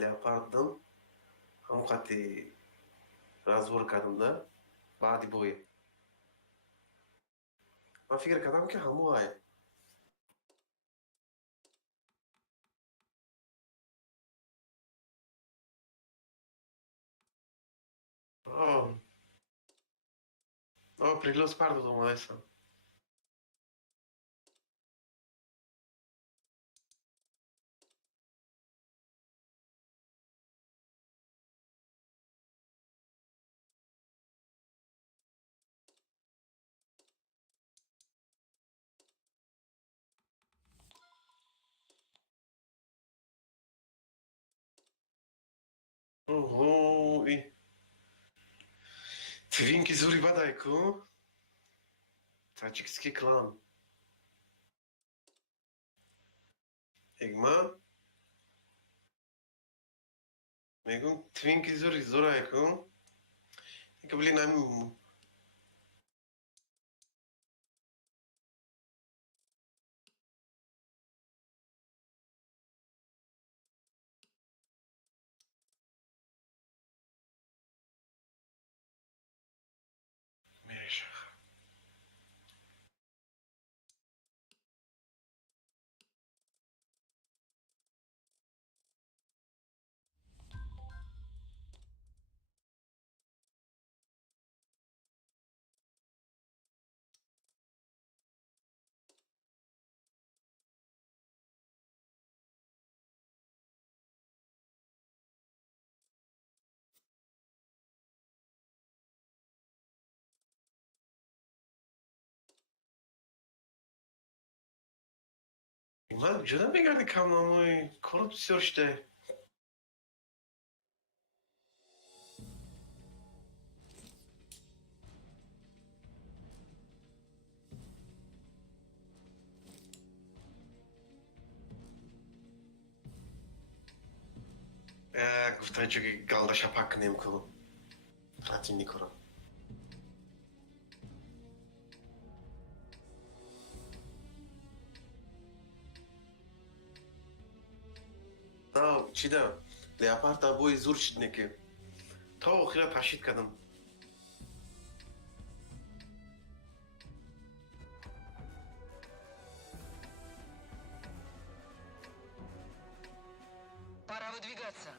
Leopard'ın hamkati razvor kadımda badi boyu. Ma fikir kadam ki hamu ay. Oh, oh, prilos pardo domo esa. Oh, i. Twinki zuri badajku. Tacikski klan. Igma. Megun twinki zuri zorajku. Ik bli nam. Mesha. Igma, gdzie nam biegali kam na mój korupcję işte. Guftaycı galda şapak nem kulu. Pratim nikora. Da, çida. Leopard da bu izur çidneki. Ta oxira taşit kadın. Пора выдвигаться.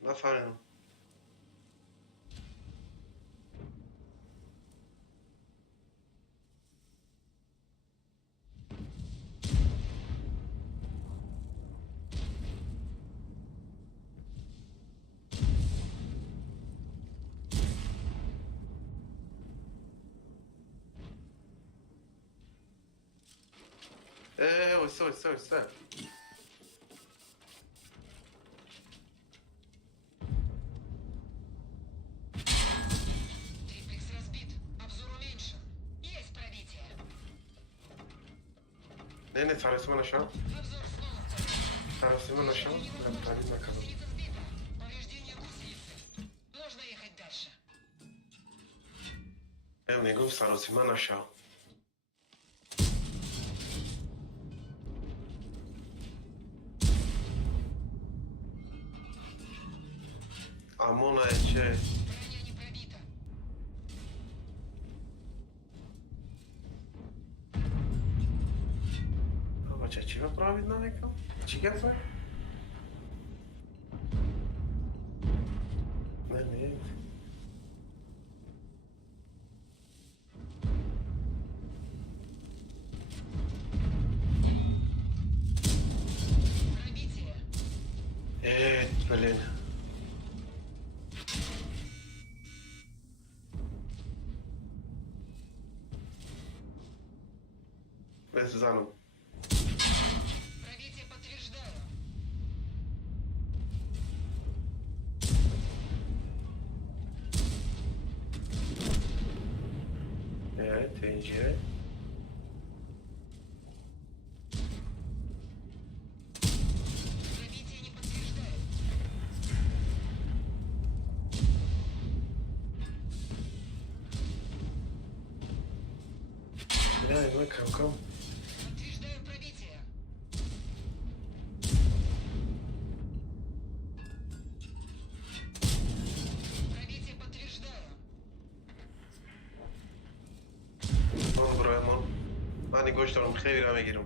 Na fajno. Ось. Триплекс разбит. Обзор уменьшен. Есть пробитие. Ne tanesi aşağı. Обзор снова в порядке. Tanesinden aşağı. Ben talim bakalım. Гусеница сбита. Повреждение гусеницы. Можно ехать дальше. Ben Megum sarısından aşağı. Amona ce. Броня не пробита. Ama ce pravi na neko? Čega to je? Ne. Пробитие. Блин. Bez zanu. Пробитие подтверждаю. Idzie. Пробитие не подтверждаю. kankam. Подтверждаю пробитие. Пробитие подтверждаю. من برایمان من این گوشت رو خیلی را میگیرم.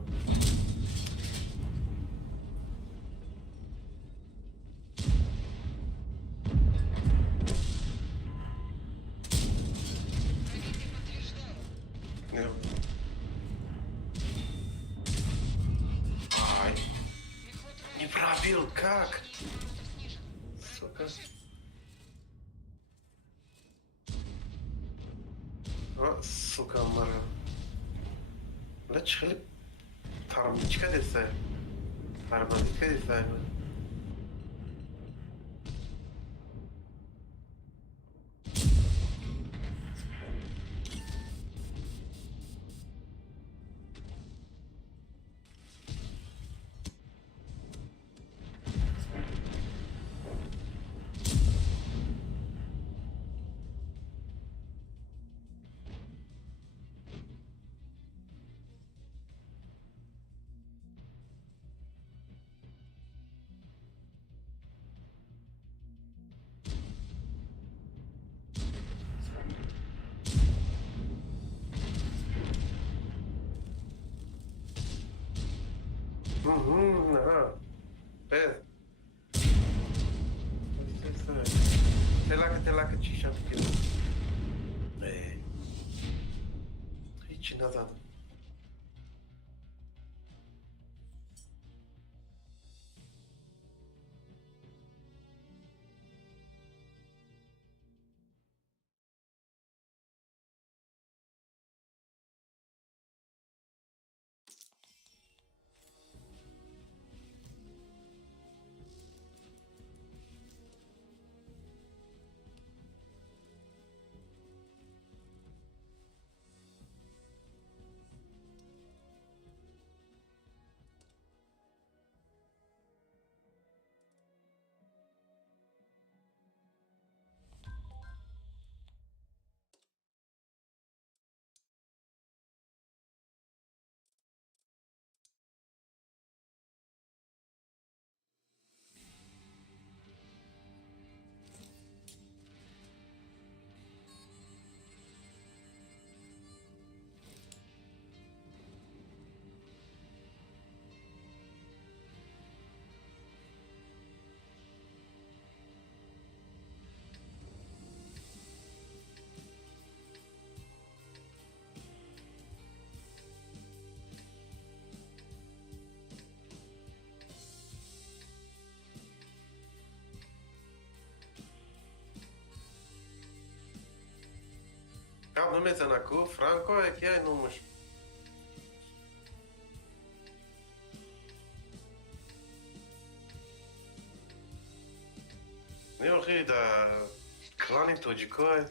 Пробитие подтверждаю. نه. Ай, Приход не пробил, как? просто снижен. Сука. Сука مرة. لا تشخلب. ترى مش كده ساي. ترى ما دي كده ساي. ها. بس. تلاك چیشم که. هیچی نزدم. Cap nu میزنه کو فرانکو که نومش. نه آخه دا کلانی توجیکوه.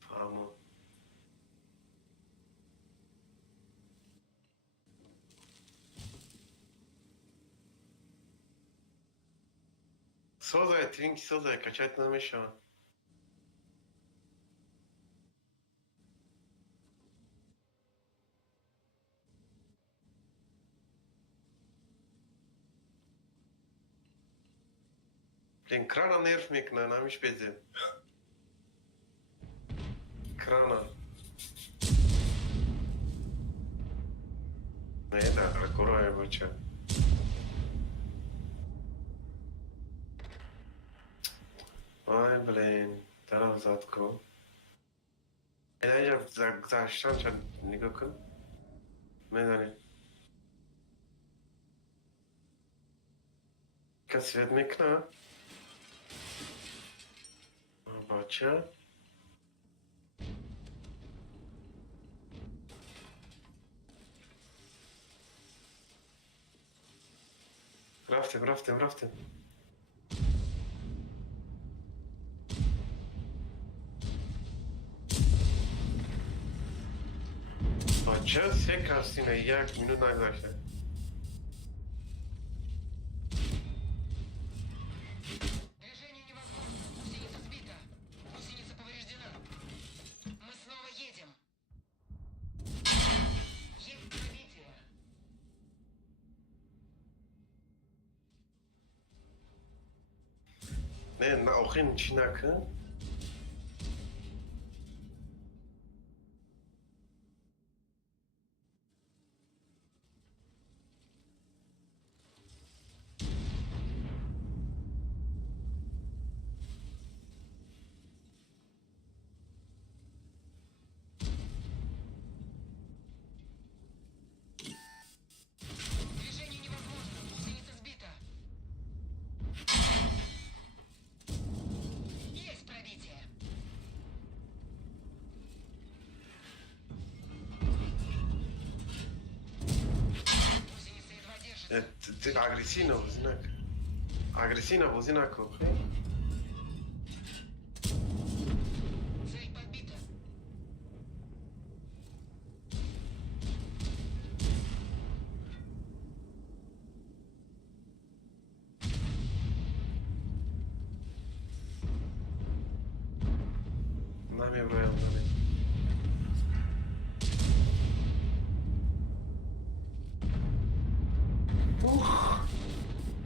فهمو. سوزه ترینکی سوزه کچایت نمیشه. Блин, крана нерв میکنه نمیش بزن. крана. نه در کورای بچه. آی بلین طرف زد کو. این اینجا گذاشتن چند نگاه کن. میدانی. کسی فید میکنه؟ بچه. رفتیم. چه سه کاستینه یک مینوت نگذاشته. Движение невозможно. Гусеница сбита. Гусеница повреждена. Мы снова едем. Есть пробитие. نه نه آخرین چی نکن. Движение невозможно. Гусеница сбита. Есть пробитие. Гусеница едва держится. Агрессивно بازی نکن. агрессивно بازی نکن. Цель подбита. نمی‌بایم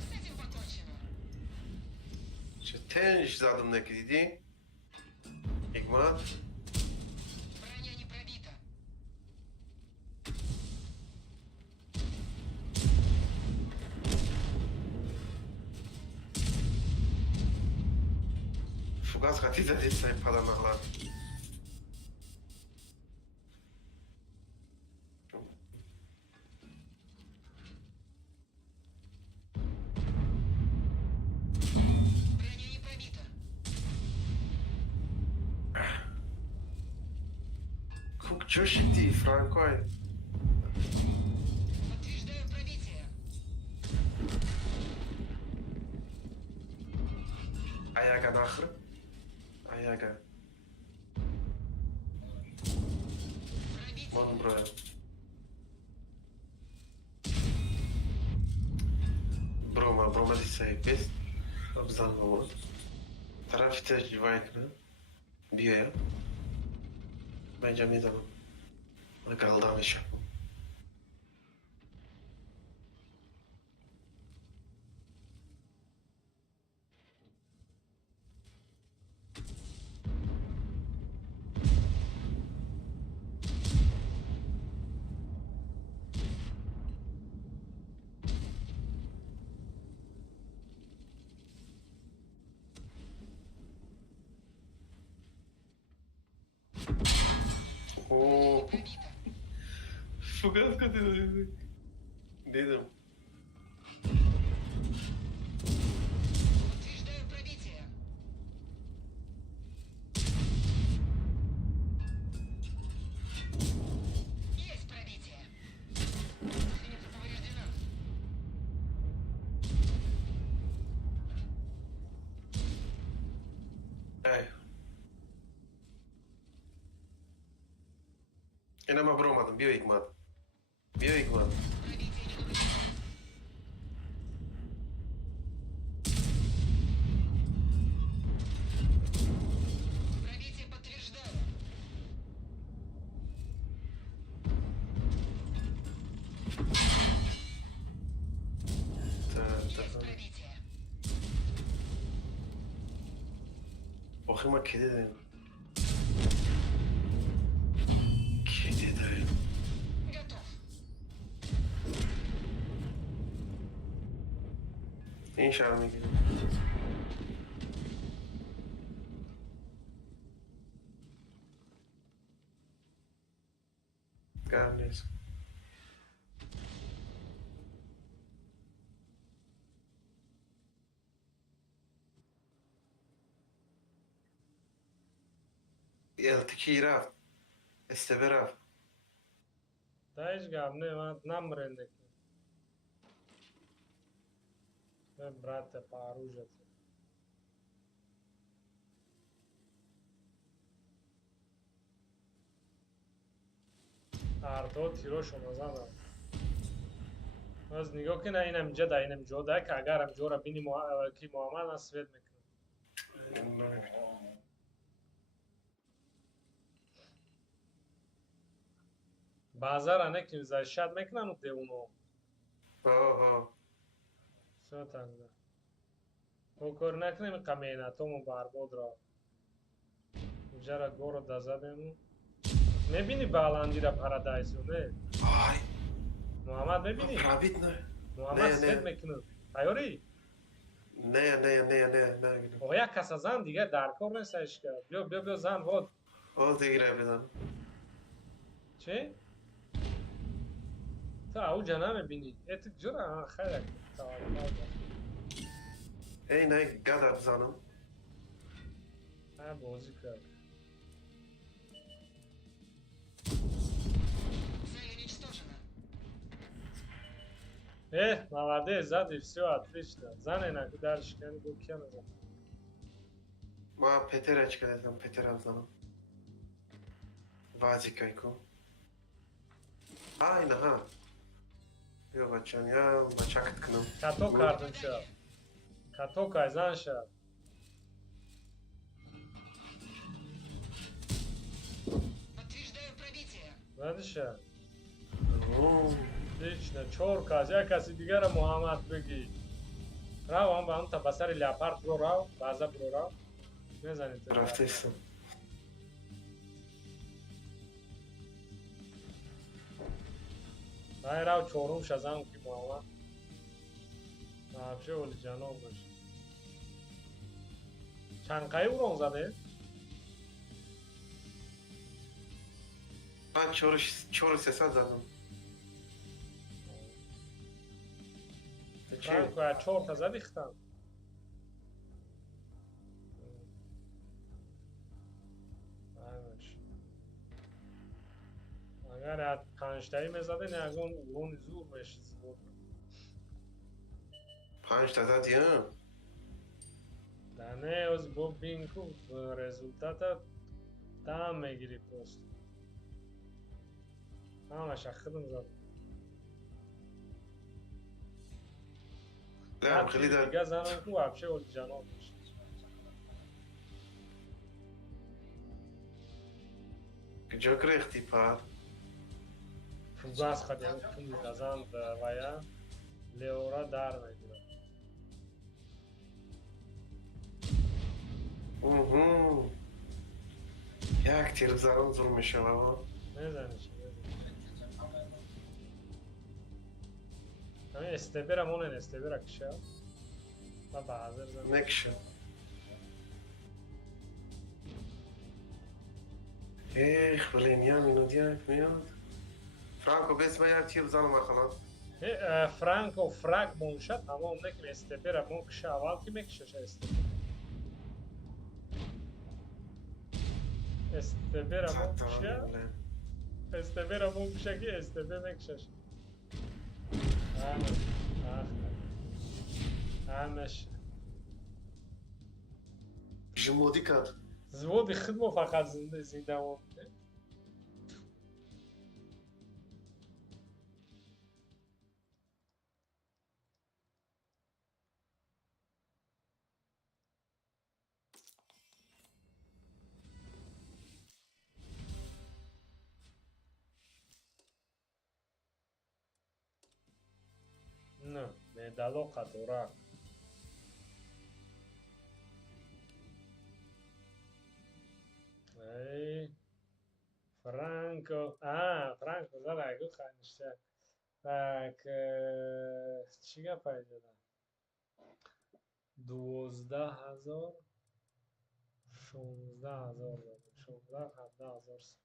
С этим покончено. چه تنش زدم نکردی؟ حکمت Броня не пробита. فوگاس خطی زدی سای پدر نهلت. Броня не пробита. Кук чушити, Франкой. Подтверждаю пробитие. Аяга нахр. Аяга. Пробитие. Мон броя. بروما دي ساي بس ابزان هو طرف تاج وايكنا بيا بنجامين زمان ما قال دام الشعب اوه Пробита. شو قاعد كده ديدم Подтверждаю пробитие. Есть пробитие. Гусеница повреждена. اي انا ما بروما بيو يكمات بيو يكمات Пробитие не наблюдено. Пробитие подтверждаю. Есть пробитие. اخي ما كده كده Готов. این شهر میگیره گرم نیست التکی رفت استبه رفت Daješ ga, ne, namre neki. Ne, brate, pa ružec. A арто тирошон назанад. باز نگاه کنه اینم اینجا در اینم جا که اگر هم جا را بینی کی محمد هم سوید میکنه بازار انه که زای شد میکنن و دیونو آها سو تنده او کار نکنیم کمینه تومو برباد را اینجا را گورو دازدیم میبینی بالندی را پارادایزو نه آی محمد میبینی رابط نه محمد نه سوید نه میکنه تایوری نه او یک کس زن دیگه در کار نیستش که بیا زن بود او دیگه بزن چی؟ تو او جا نمیبینی ایت جورا خیلی ای نه گادا بزنم ها بازی کرد Цель уничтожена. молодец, сзади все отлично. Занена, куда шкаф букина. ما پتر اچ کردم پتر بزنم وازی کیکو آی نه ها بیا بچم یا بچکت کنم Като кардын ша. Като кайзан ша. Подтверждаю пробитие. Вади ша. اوه. Отлично. Чор каз, я каси дигара Мухаммад беги. Рав он ба он та басари леопард бро рав, база бро рав. Мезанид. رفته ایستم Ай рав чорум шазам ки Мухаммад. Вообще оли ҷаноб бош. Чанқай урон заде? من چور 300 زدم چی؟ Франко я чорта задихтам. Аймаш. Агар я панҷтаи мезаде ягон урони зур мешизбуд. 5 تا زدیم Да не, оз бо бинку резултата там мегири пост. Ҳамаша хидм зад. لا خلي ده دیگه زنم کو вообще оли ҷаноб бош. جوکر اختیپار Фугас хадем ку мизазанд вая леора дар мегирад. اوه یک تیر بزنم زور میشه بابا مезаниш. ҳамин стебера монен стебера киша. Ва баъзер зан. نکشه ایخ بله میام اینو دیگه میاد فرانکو بس من یک تیر بزنم اخلا Франко фраг бошад, тамом неким стебера мон киша аввал ки мекишаша стебера. Стебера мон киша. Estebera mum kişaki estebemek şaş. Ameş. Ameş. جمودی کرد Zvodi khidmo faqat zindamon. No, medalo qadora. Ey. Franco. Franco zara go khanishta. Так, چی گپ ایجاده 12,000 16,000 16 17,000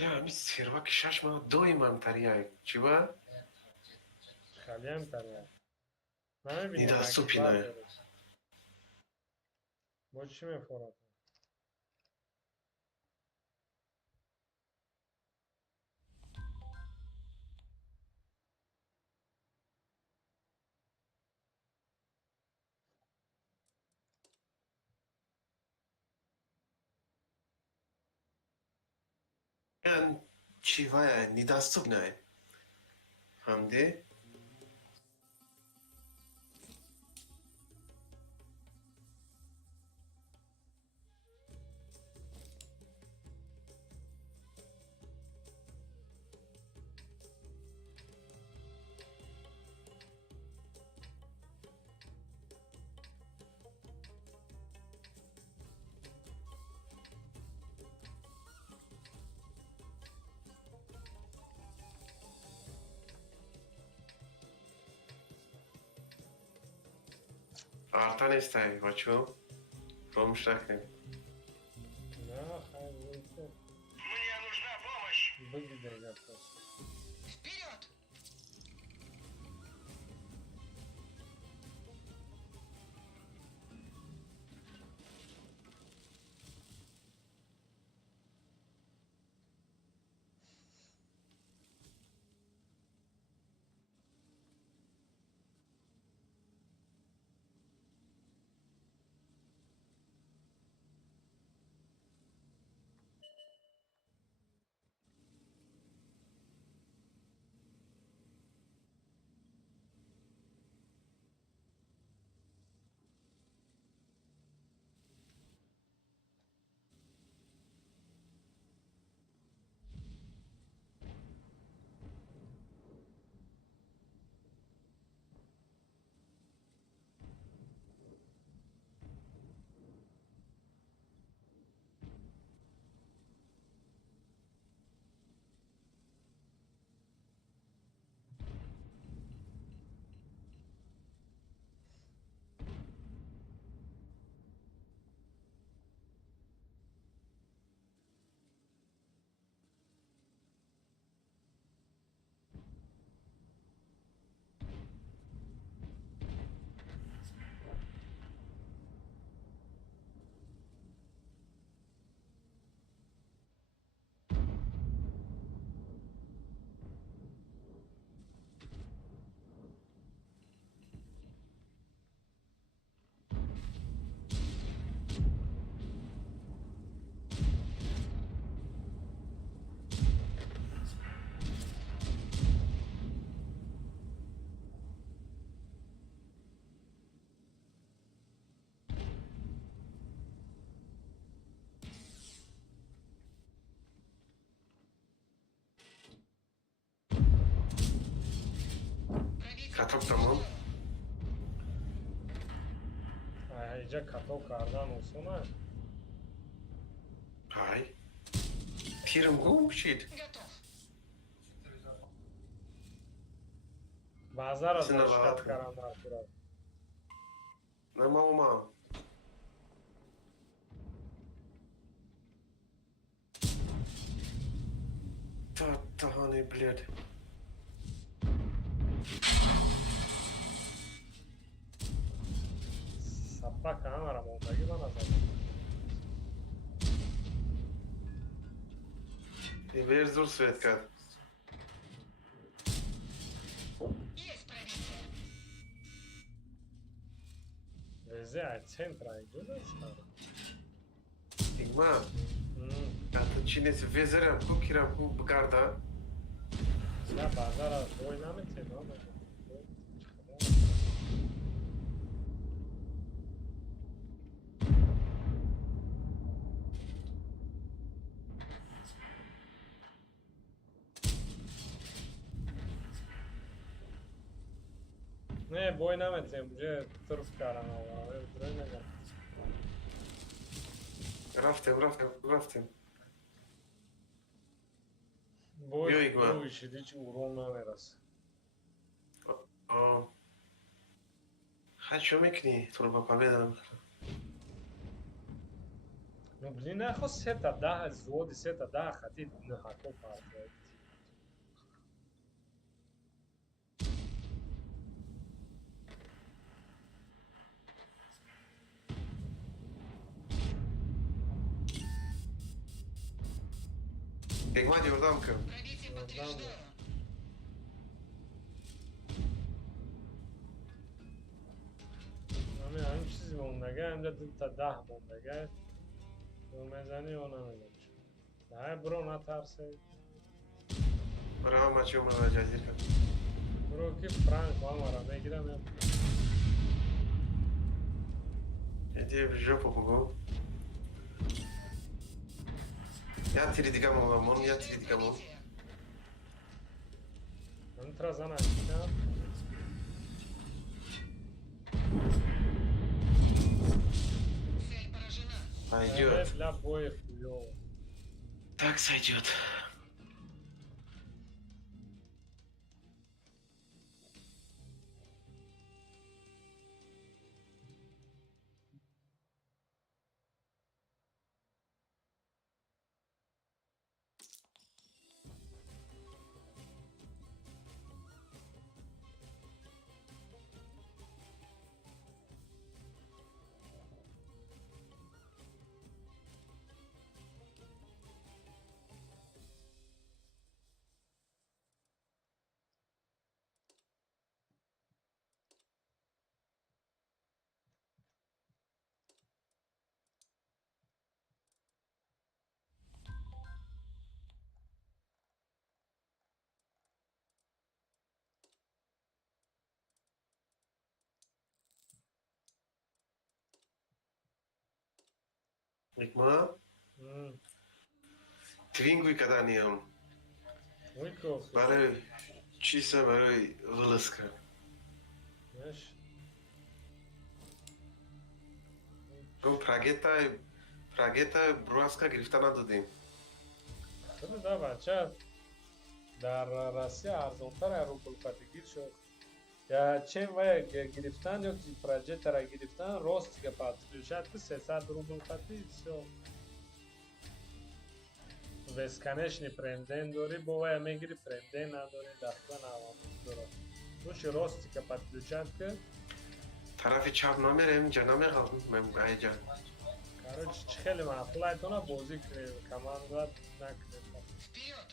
Ya mi serva ki şaşma doyman tariyay. Çiva خیلی هم تره نمیبینی nida مگه بر supina. داره با چی میخورد Yani çivaya nida supina. Hamdi. Artan istay baço. Olmuş rakım. نه خیلی خوب Мне нужна помощь. بگی دیگه پس Вперед! Пробить Katok tamam. اینجا کتو کردن اصولا Hay. Tirim gum shit. готов. بازار از Sınava اشکال atın. کردن Artura. Nama oma. Tahani bled. Sappa kamera montagi bana zaten. Ver zor Svetkat. Есть пробитие. Veze ay centra inđuda staro. Igma. Hmm. Atı çinesi vezeram ku kiram ku bgarda. Ya bazara oynamete no ama. Ne bu oynamete önce turf karana var. Öldürene gel. Raftem. Bu işi hiç uğruna veras. O. Хочу микни, turba победа. Ну блин, нахуй сета да, зоди сета да, хати нахуй парфет. Hikmat yordam kıl. Пробитие подтверждено. همین چیزی موندگه همجا دو تا 10 موندگه رو میزنی و نمیگه نه برو نترسه برای همه چی اومد جزیر کرد. برو که فرانک همه را میگیرم Иди в жопу, богу. Я тири дига мон, я тири дига мон. Пробитие. من ترازن اشتم Цель поражена. Пойдет. для боя хуёво. Так сойдет. Hikmat, твингуй когда не ем. Уйков. برای چیزه برای ولسکه. Знаешь? گم پراگتا برواسکا گرفتن ندادیم. Да, бача. در Россия арзонтар рубль шуд. Я чем вы грифтан ё ки проектора грифтан ростига подключат к 300 рубль кати всё. Без конечно пренден дори бова мегри пренден надори дахта навам дура. Туш ростига подключат к طرف چپ نمیرم اینجا نمیخوام من اینجا. короче خیلی معقول айтона бозӣ кунем команда накунем. Вперед!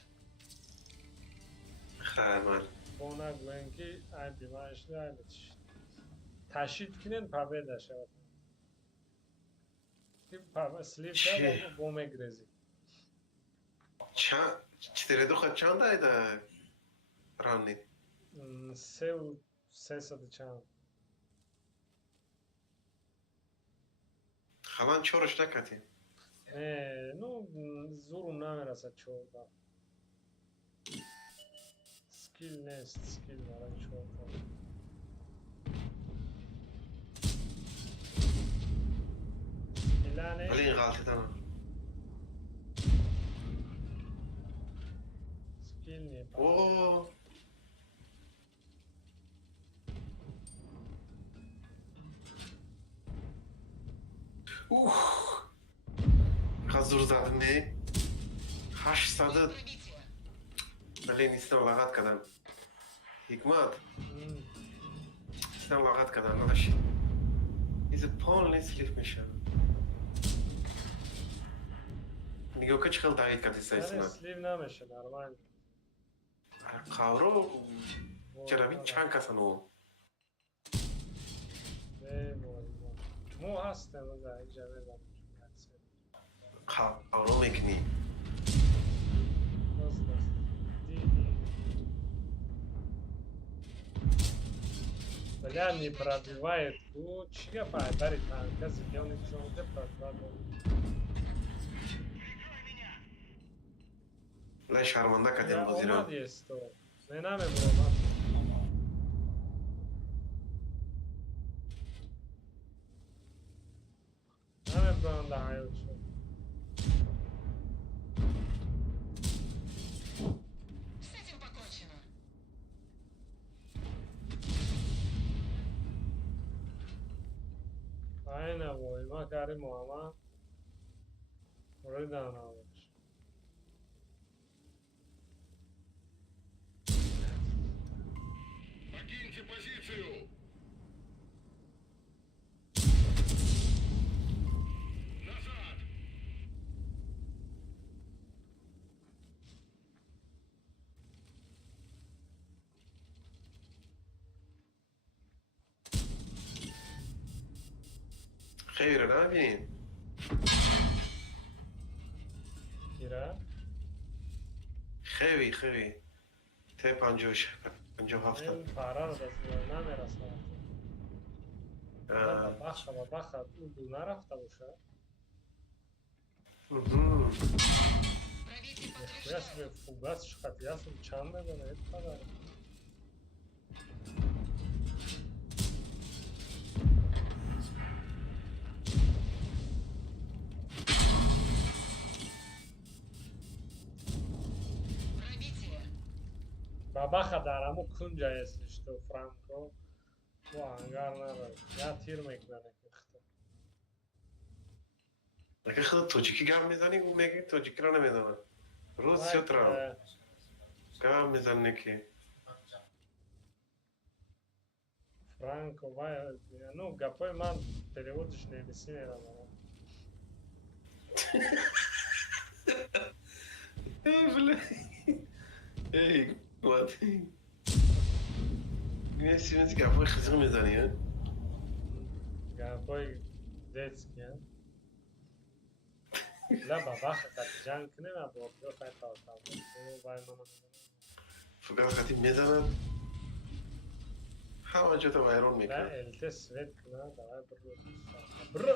خیلی Бона гӯем ки ай бимаш наймеш. Ташид кунен победа шавад. Ки пава слив дада бо мегрези. چند 4 خود چند دایده رانی؟ 300 чанд. خلان چورش نکردیم. Ну, зурум намерасад чорда. Скил нест, скил мара чорда. Илане. ولی این غلطی دارم. Скил не. اوه اوه خزور زدم نه 800 Пробитие. ولی نیستم لغت کردم حکمت نیستم لغت کردم نداشت ایز پال نیست لیف میشه نگاه که چقدر دایید کردی سایسنا Слив намеше нормально. قاورو چرا چند کسان او Мо ҳастем дар инҷа мезанем. قاورو میکنی Дост аст. Диди. Бля, не пробивает. Чига пайдари танка зелёный чёрный пробивает. لا شرمنده کردیم Я بازی رو омад есть то. Не наме бромат. Наме бронда ҳаёт шуд. С этим покончено. Айна вой, ма кари муама. Рыдан алыш. Покиньте позицию! Назад! خیره نبینین Ира. خیلی ته 57 این پارا رو دست نمیرسه. بابا او دو نرفته باشه. Пробитие Я подтверждаю. себе фугас шкат, я себе чан беден, это подарок. Пробитие. Бабаха дар аму кунҷа естиш ту, Франко. Бу ангар надор. Я тир мекунад мехта. اگه خود توجیکی گم میزنی اون میگی توجیکی رو نمیدونم روز یا ترام گم میزنی که Франко, ну, гапой ман переводиш немиси мерам. ای بله ای گواد میسی میسی گفای خزیق میزنی ها Гапой детски, а? لا бабаха кат ҷанг нема бо хай талтал. Вай мама. فکر خطی میزند همه جا تو ویرون لا میکنه الته свет кна, давай бро.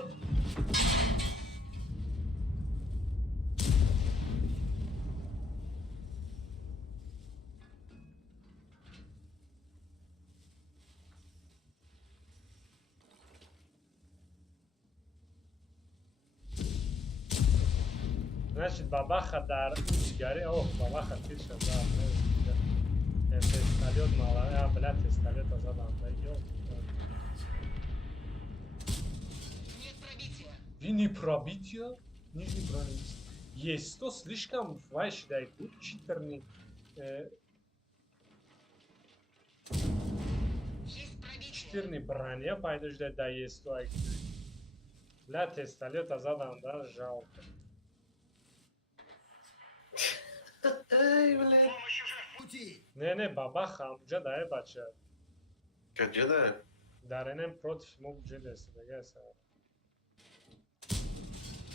Значит, бабаха дар учгари, бабаха тир шад, да, тесталет мала, бля, тесталет задам, да, ё. Нет пробития. Вини пробития, нижний бронец. Есть то слишком вайш дай тут читерный. Есть пробитие. Читерный броня, пойдешь да есть то. Бля, тесталет задам, да, жалко. ای بله Помощь уже в пути! Не, бабаха, амджа дай бача. کجا ده Даренем против мог джедес, да, са.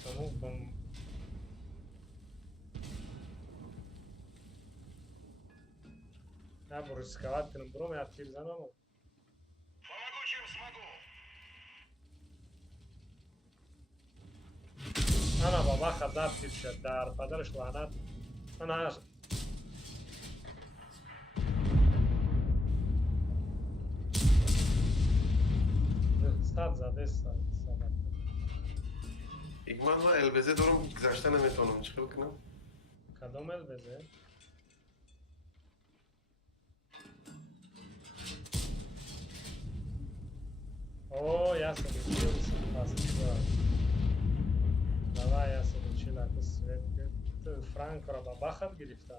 Тому бом. Я буду рисковать, но бром я тир занаму. Помогу, чем смогу! Ана бабаха дар тир шад, дар падарш ланат. Ана стат заде сад. ایگمان من البزه دارم گذشته نمیتونم چه بکنم کدام البزه؟ О, я се учил спасибо. Давай, я се учил, ако свет. Франко бабахат грифта.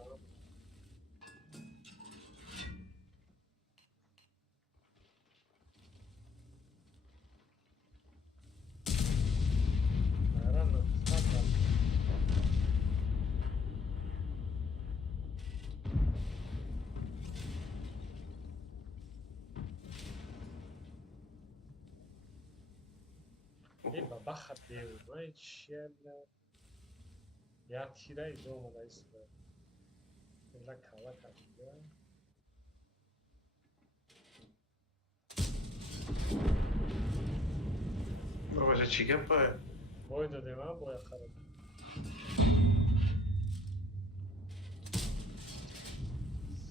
Рано, стата. бабахат бил, май чебля. Я тирай дома да искра. Ла кала кашга. بابا چی گپه Бой дадема, боя хараб.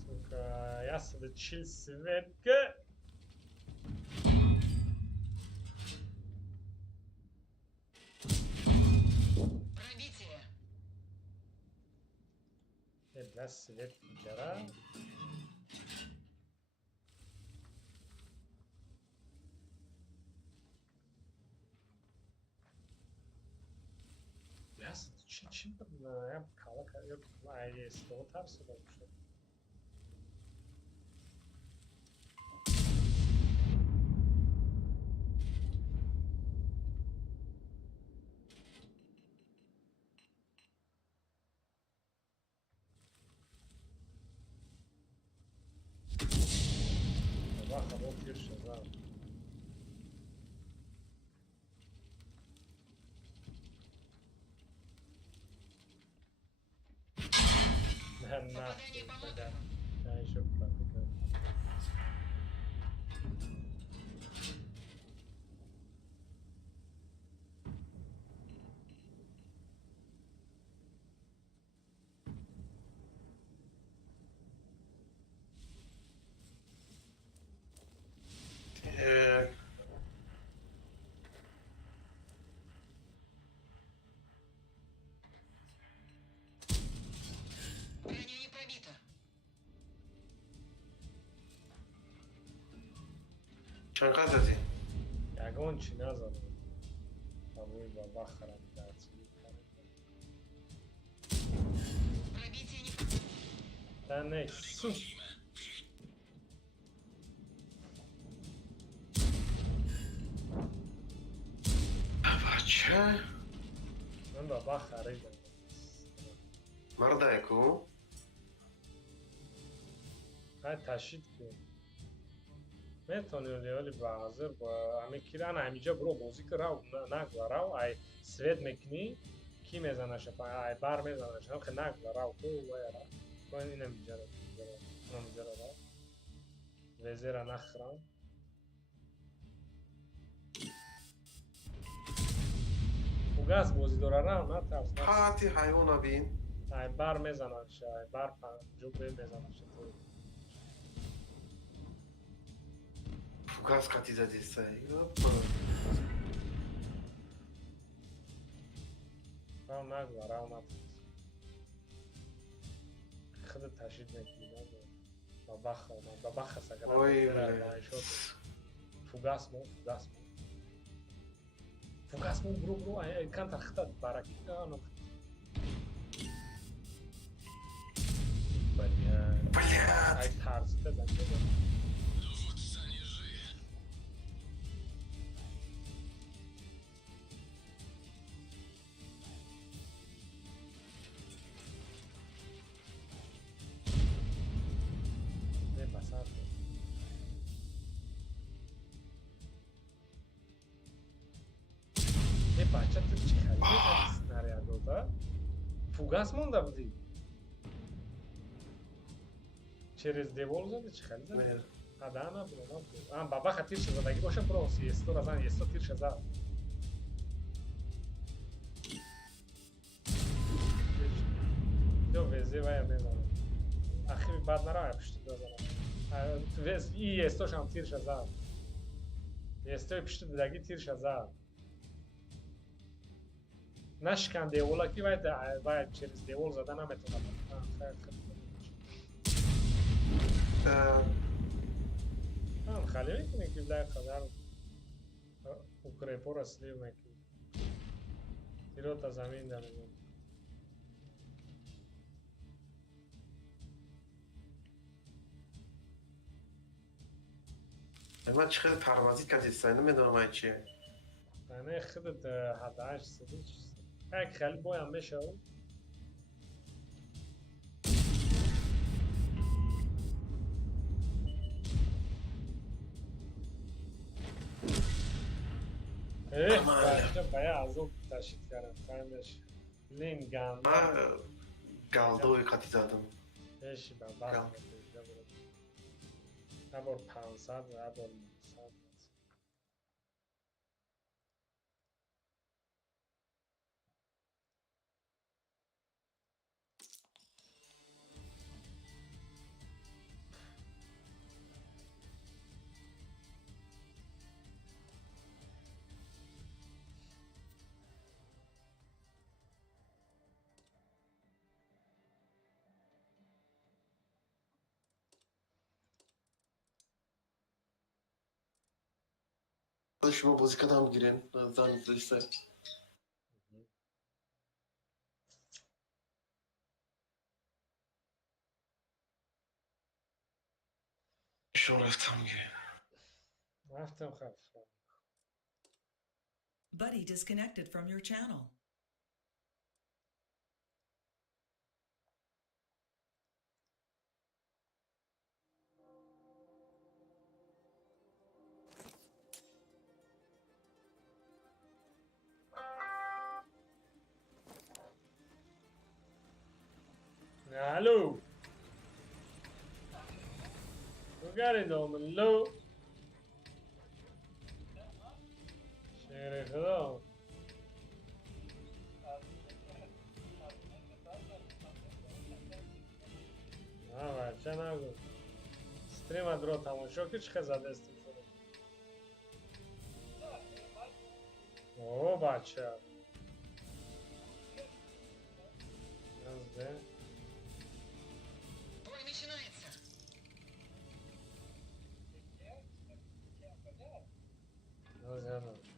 Сука, я се да чил светка. Пробитие. Бля, свет джара. Бля, چی بود نه کالا yok IS o tarz olmuş. Bak hava bir şey var. Ben ne yaptım? Ben çok pratik. Ee, Броня не пробита. چند قد زدی؟ یگان چی نزدم. Tabui baba خراب کرد. Пробитие не... Sen ne? Sus. بچه Ben baba خریدم. مرده کو؟ های تشید که میتونی لیالی بازر با همه کیران همینجا برو موزیک راو نگو راو ای سوید میکنی کی میزنه شپا ای بار میزنه شپا خیلی نگو راو تو ویا راو تو اینم میجاره اینم میجاره راو وزیر نخرام فوگاس بازی داره راو نه ترس نه هاتی حیونا بین ای بار میزنه شپا ای بار جوبه میزنه شپا فوگاس قطی زدی سایی راو نگو راو نترس خود تشید میکنی بابخ سگر وای فوگاس مو برو کانت خطت بارک آنو بلیاد ای ترسیده زنده ne pasar ne parça tır çıkar ne nereye doğru фугас монда будӣ через девор зада чӣ халӣ зада ада набуда бабаха тирша задаги боша про сиесто разан есто тирша зад ё везе вая мезана ахири бад наравая пишти дазана и естошам тирша зад естои пишти дадаги тирша зад نشکن دیولا کی باید через دیوال زده نمیتونه خیلی میکنی که بلای قدر اوکریپو را سلیو میکنی تیرو تا زمین داریم من چقدر پروازی کردی سایی نمیدونم های چیه نه خودت هداش سدی یک خیلی بایم میشه بچه باید از اون تشید کردم خیلیش لین گنده من گلدوی قطی زدم ایشی با بخت ابر 500 و ابر 900 شما بازی کدام گیرین زن لیسته شو رفتم میگه. رفتم خفه. Buddy disconnected from your channel. الو بگردم الو شیر خدا نه بچه نگو استریم رو تماشا که چه زده استیم شده اوه بچه نزده Бой начинается. نزده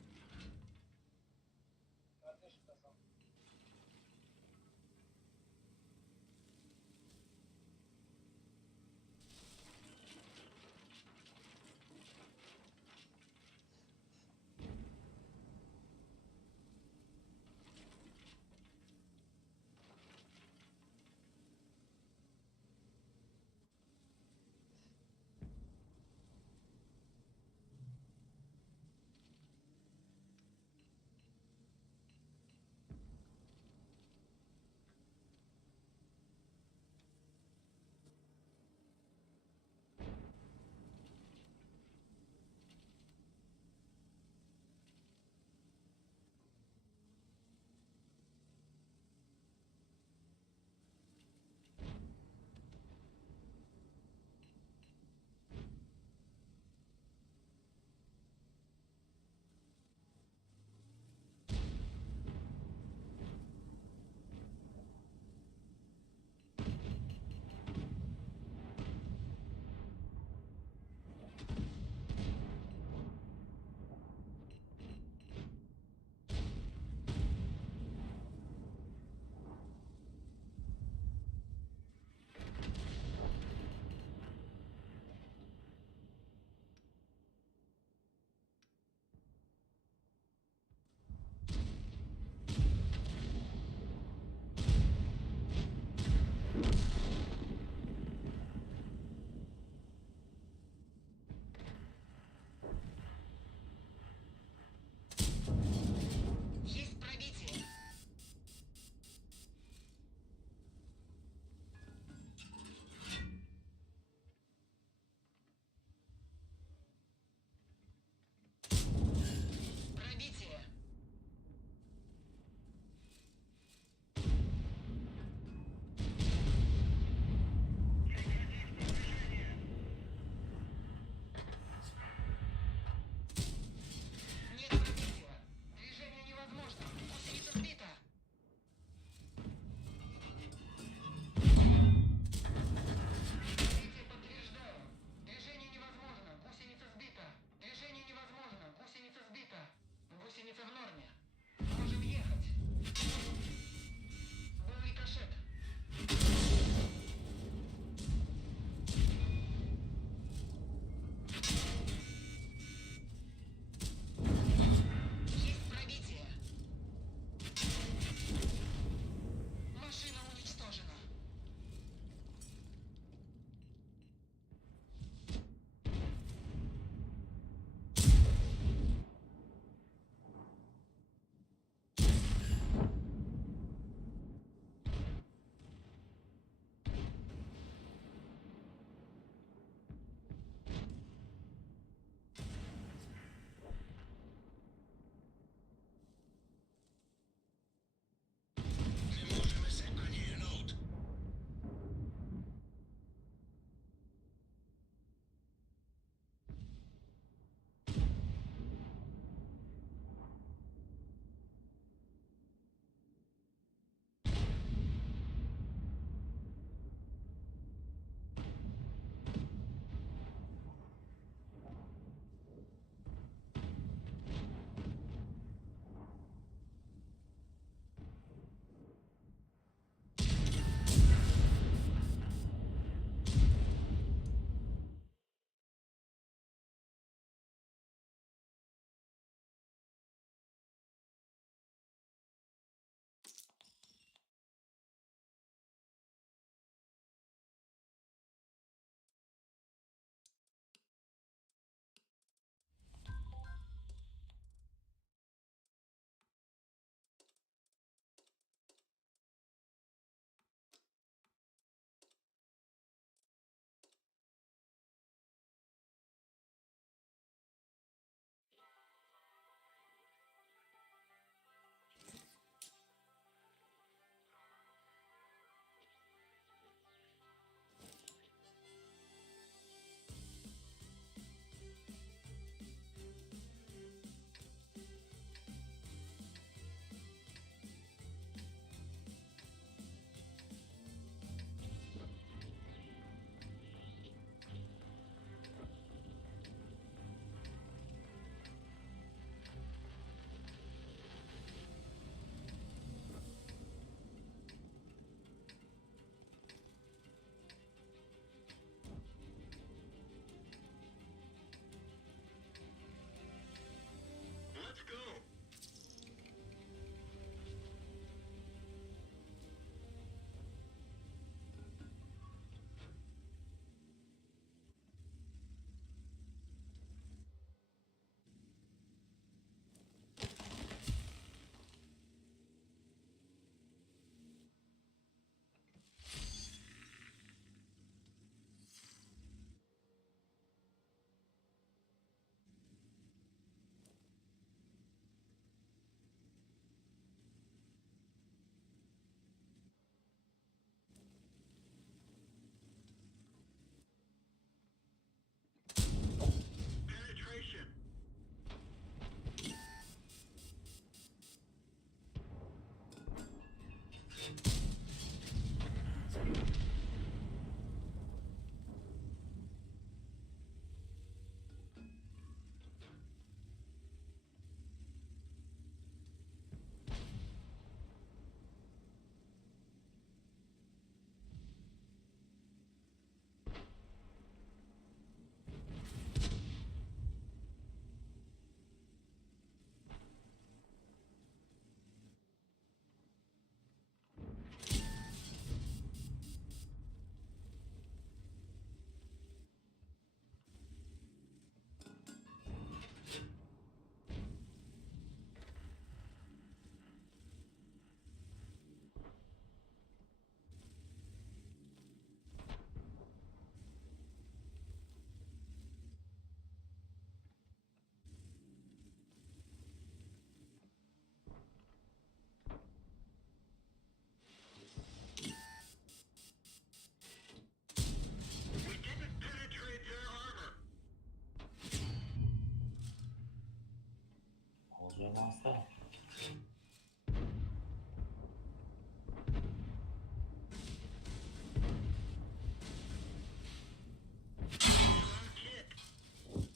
Aslan.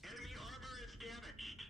Enemy armor is damaged.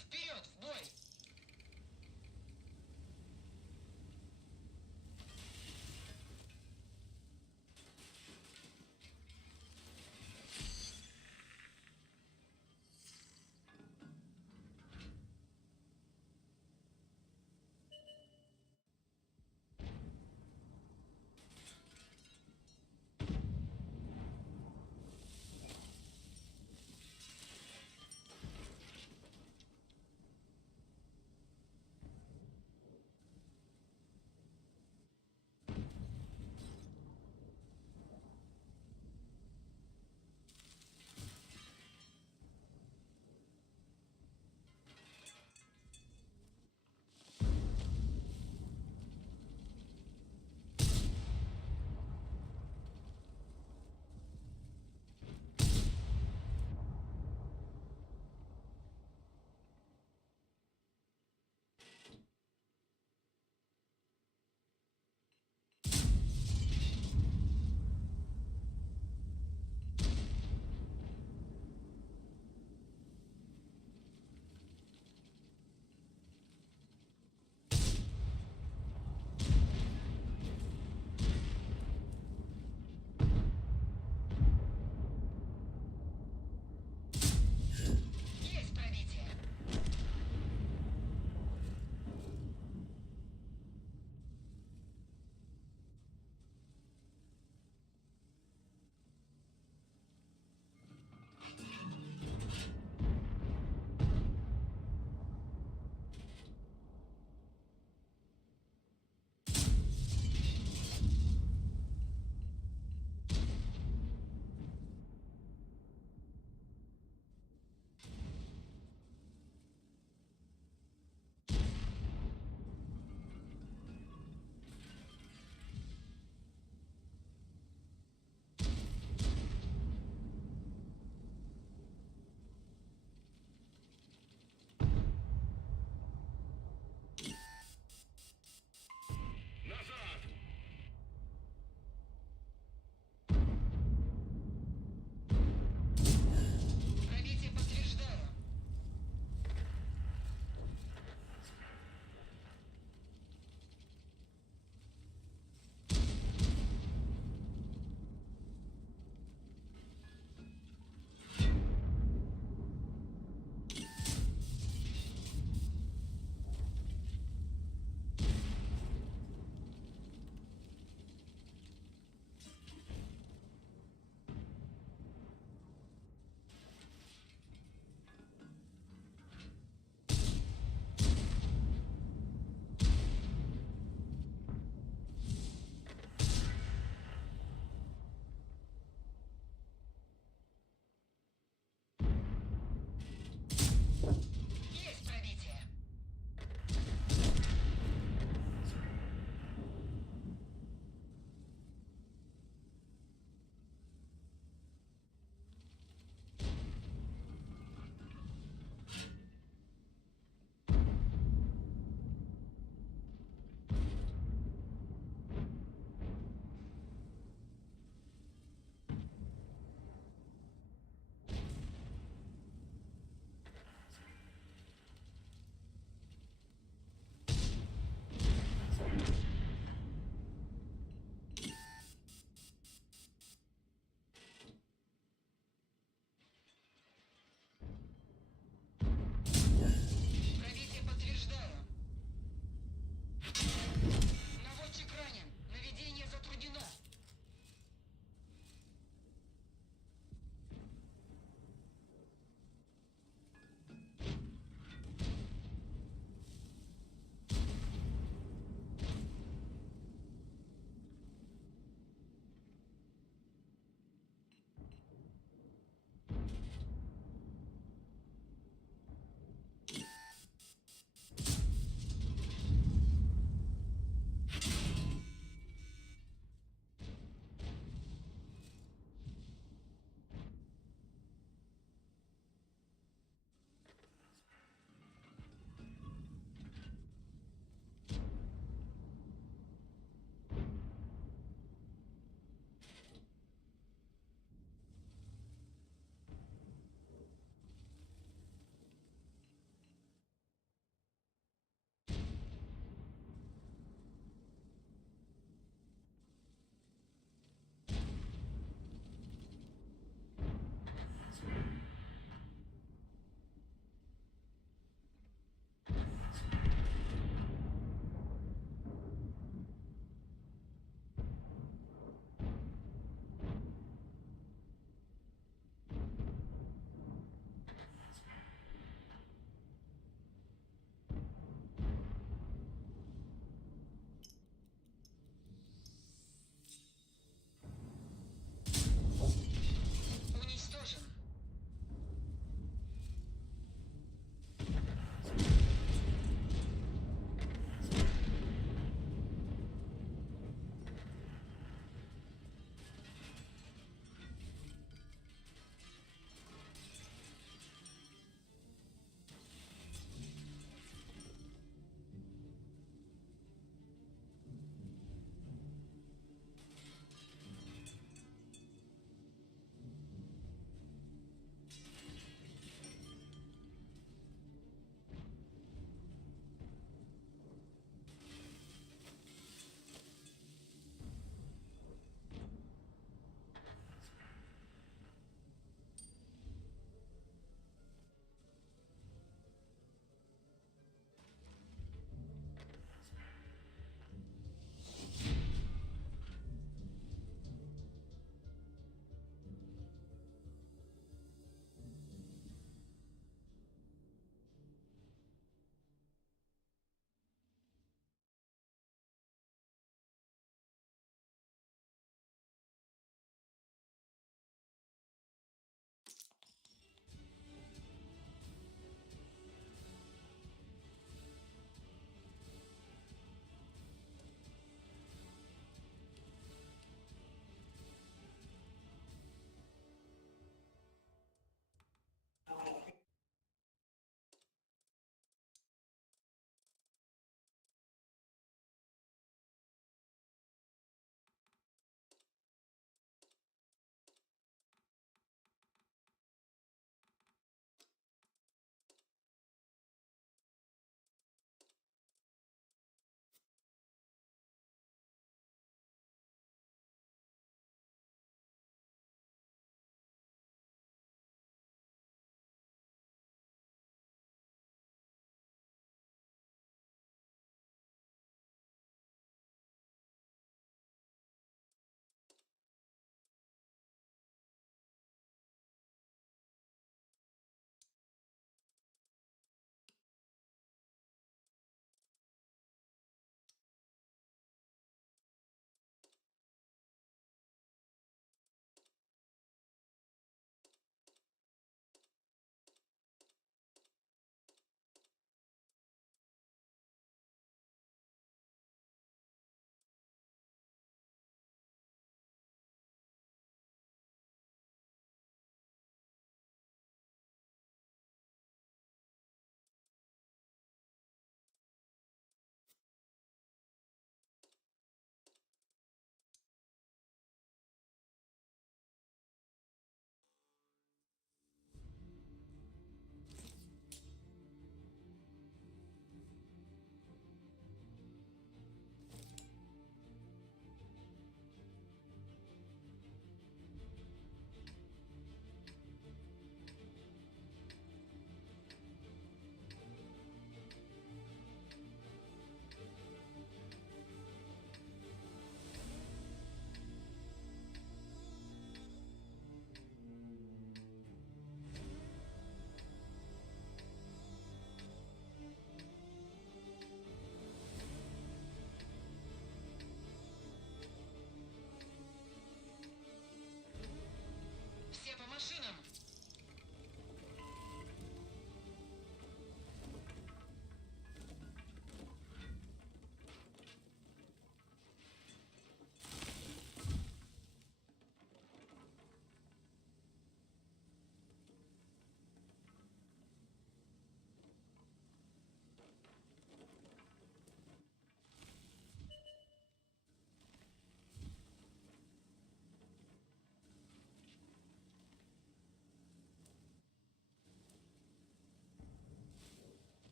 Вперед, в бой!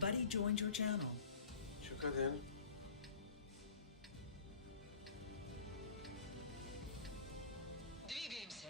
Buddy joined your channel. Şükredin. Двигаемся.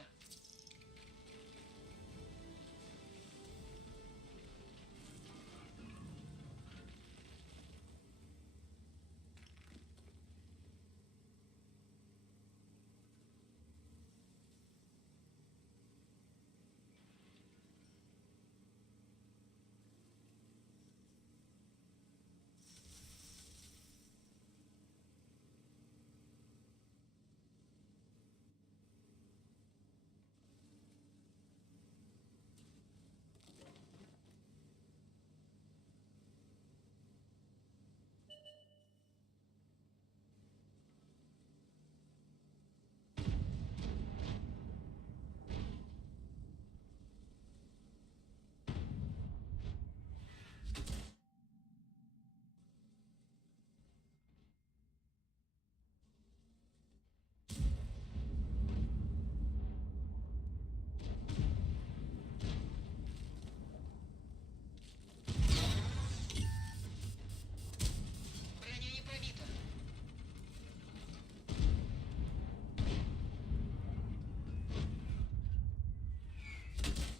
Броня не пробита.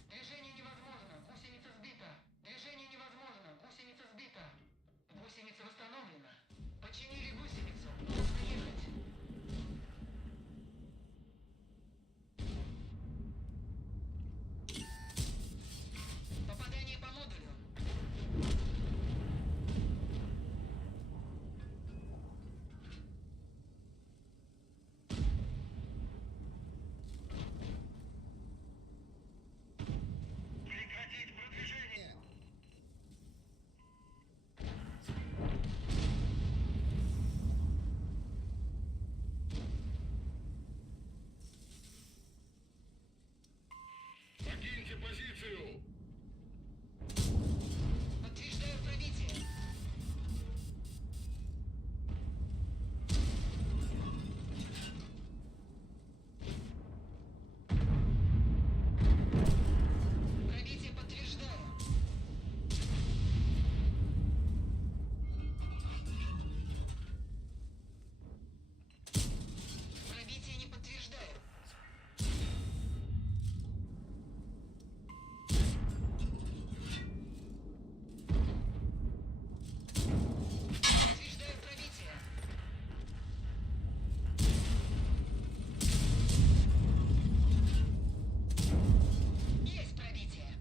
Движение невозможно. Гусеница сбита. Движение невозможно. Гусеница сбита. Гусеница восстановлена. Починили гусеницу. Можно ехать. Попадание по модулю. Прекратить продвижение! Покиньте позицию! Подтверждаю пробитие. Пробитие подтверждаю. Пробитие не подтверждаю. Подтверждаю пробитие. Есть пробитие.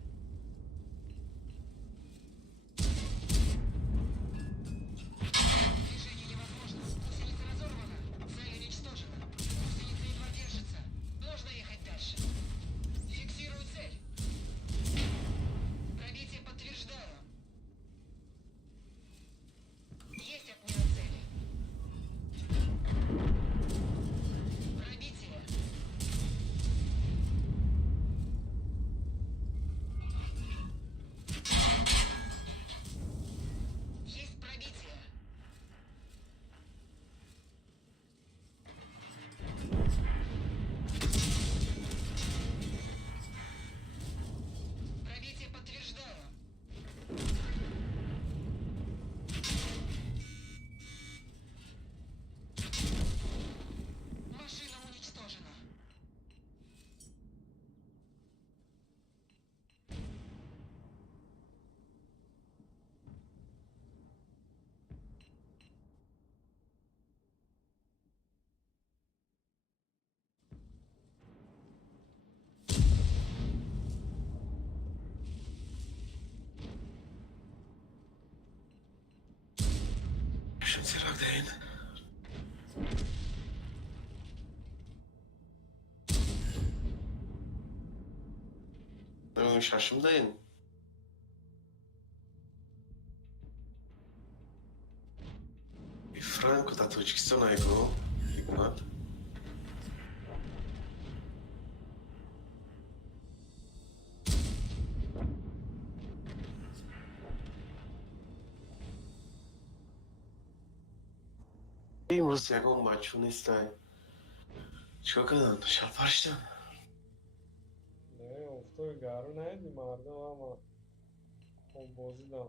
Движение невозможно. Гусеница разорвана. Цель уничтожена. Гусеница едва держится. Можно ехать дальше. Фиксирую цель. Пробитие подтверждаю. Есть отмена цели. Пробитие. Есть пробитие. Пробитие подтверждаю. Машина уничтожена. Şunsirakdayın. Şaşımdayın. И Франко татуучкиси найгу. Игнат. Имрус ягон мачун истай. Чиқор кардам? Шалпар шидам. Не, офтой гару найди мардам, ама хуб бозидам.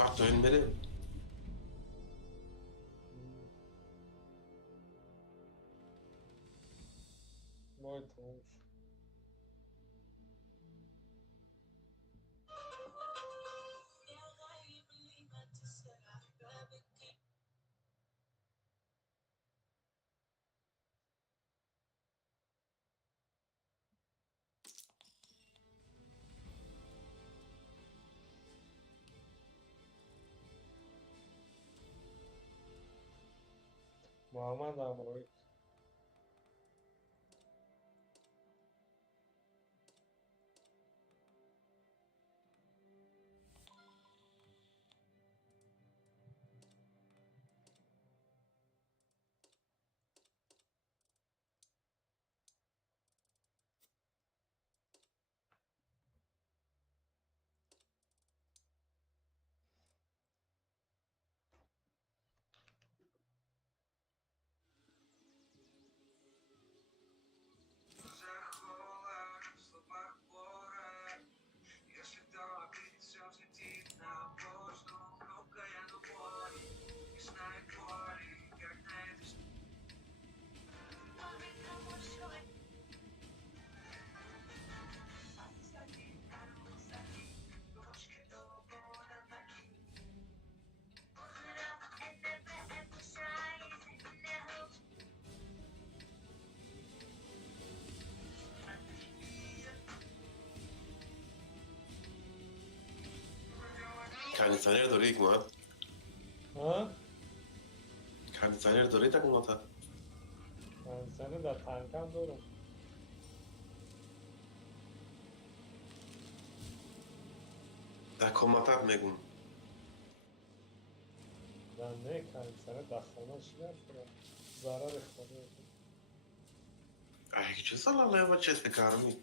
پارتوین میره. وای تموم شد. محمد امروی Kanisaner داره یک ماه. ها؟ Kanisaner داره tak mata. من سنه در تنکم دارم Da komatat میگم. در نه کنی سنه در خانه شیرم کنم ضرر خانه Ay چه سال الله و چه کارمی.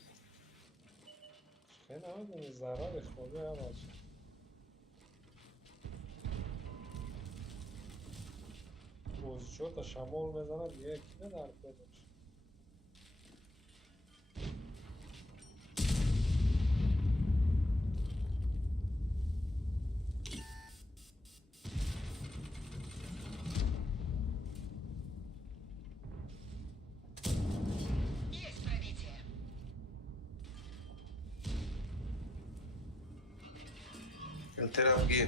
خیلی نمیدونی ضرر خانه هم باشه موزیچو تا شمال بزنم دیگه کی به در کنش Есть пробитие. El taraf ki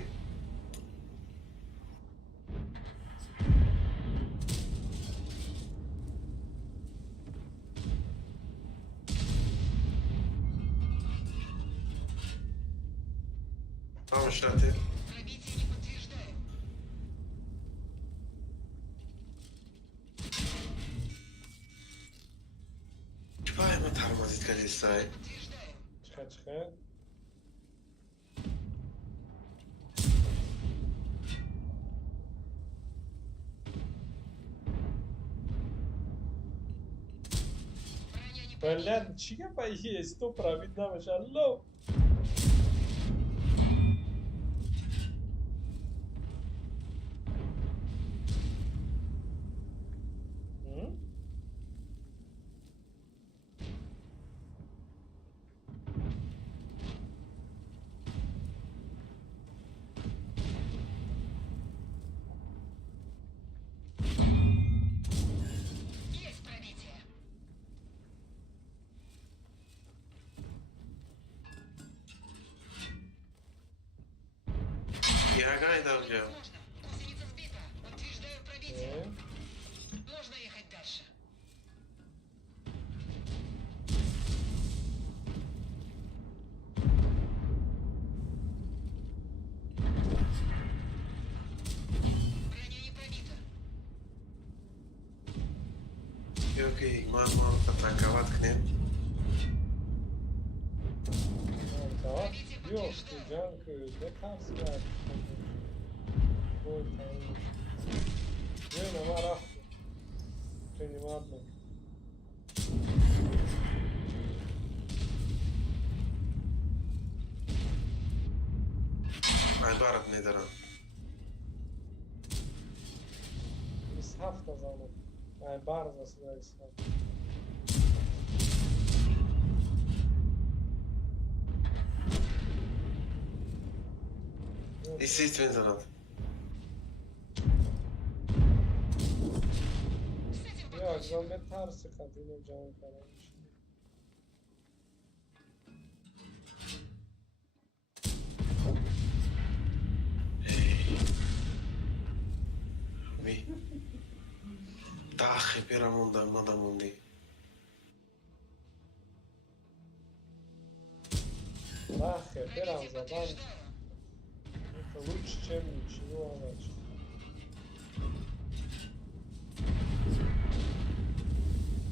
Tamam işareti. Пробитие не подтверждаю. Kifayet mi tarmazit kalesay? Подтверждаю. چخه چخه Броня не Блядь, чья поесть? Сто правит нам шалло. Есть пробитие. Ya gayda hocam. Возможно. Гусеница сбита. Подтверждаю пробитие. Можно ехать дальше. Броня не пробита. Yok ki mama tatankavat knem. Tamam. Yok, Cenk ne tavsiye et? Bu tamam. Ne var ah? Seni var mı? Ay barat nedaram. Biz hafta zaman. Yani bardzo da ispat. Assist میزند. یا اجرام به ترس قدیم و جمع کنمش. می داخل پیرامونده ماداموندی. Нахер, برم زدن лучше, чем ничего иначе.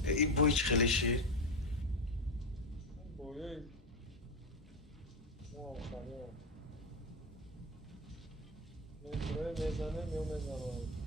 این بویچ خیلی شیر. Boyay. Ne kanıyor. Ben buraya mezanım ya mezanım.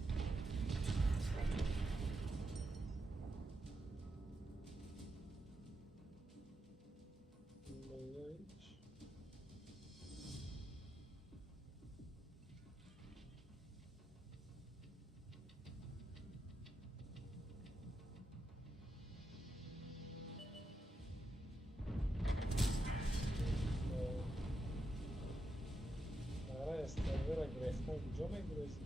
Ara استرلر گرفتن کجا میگرسی؟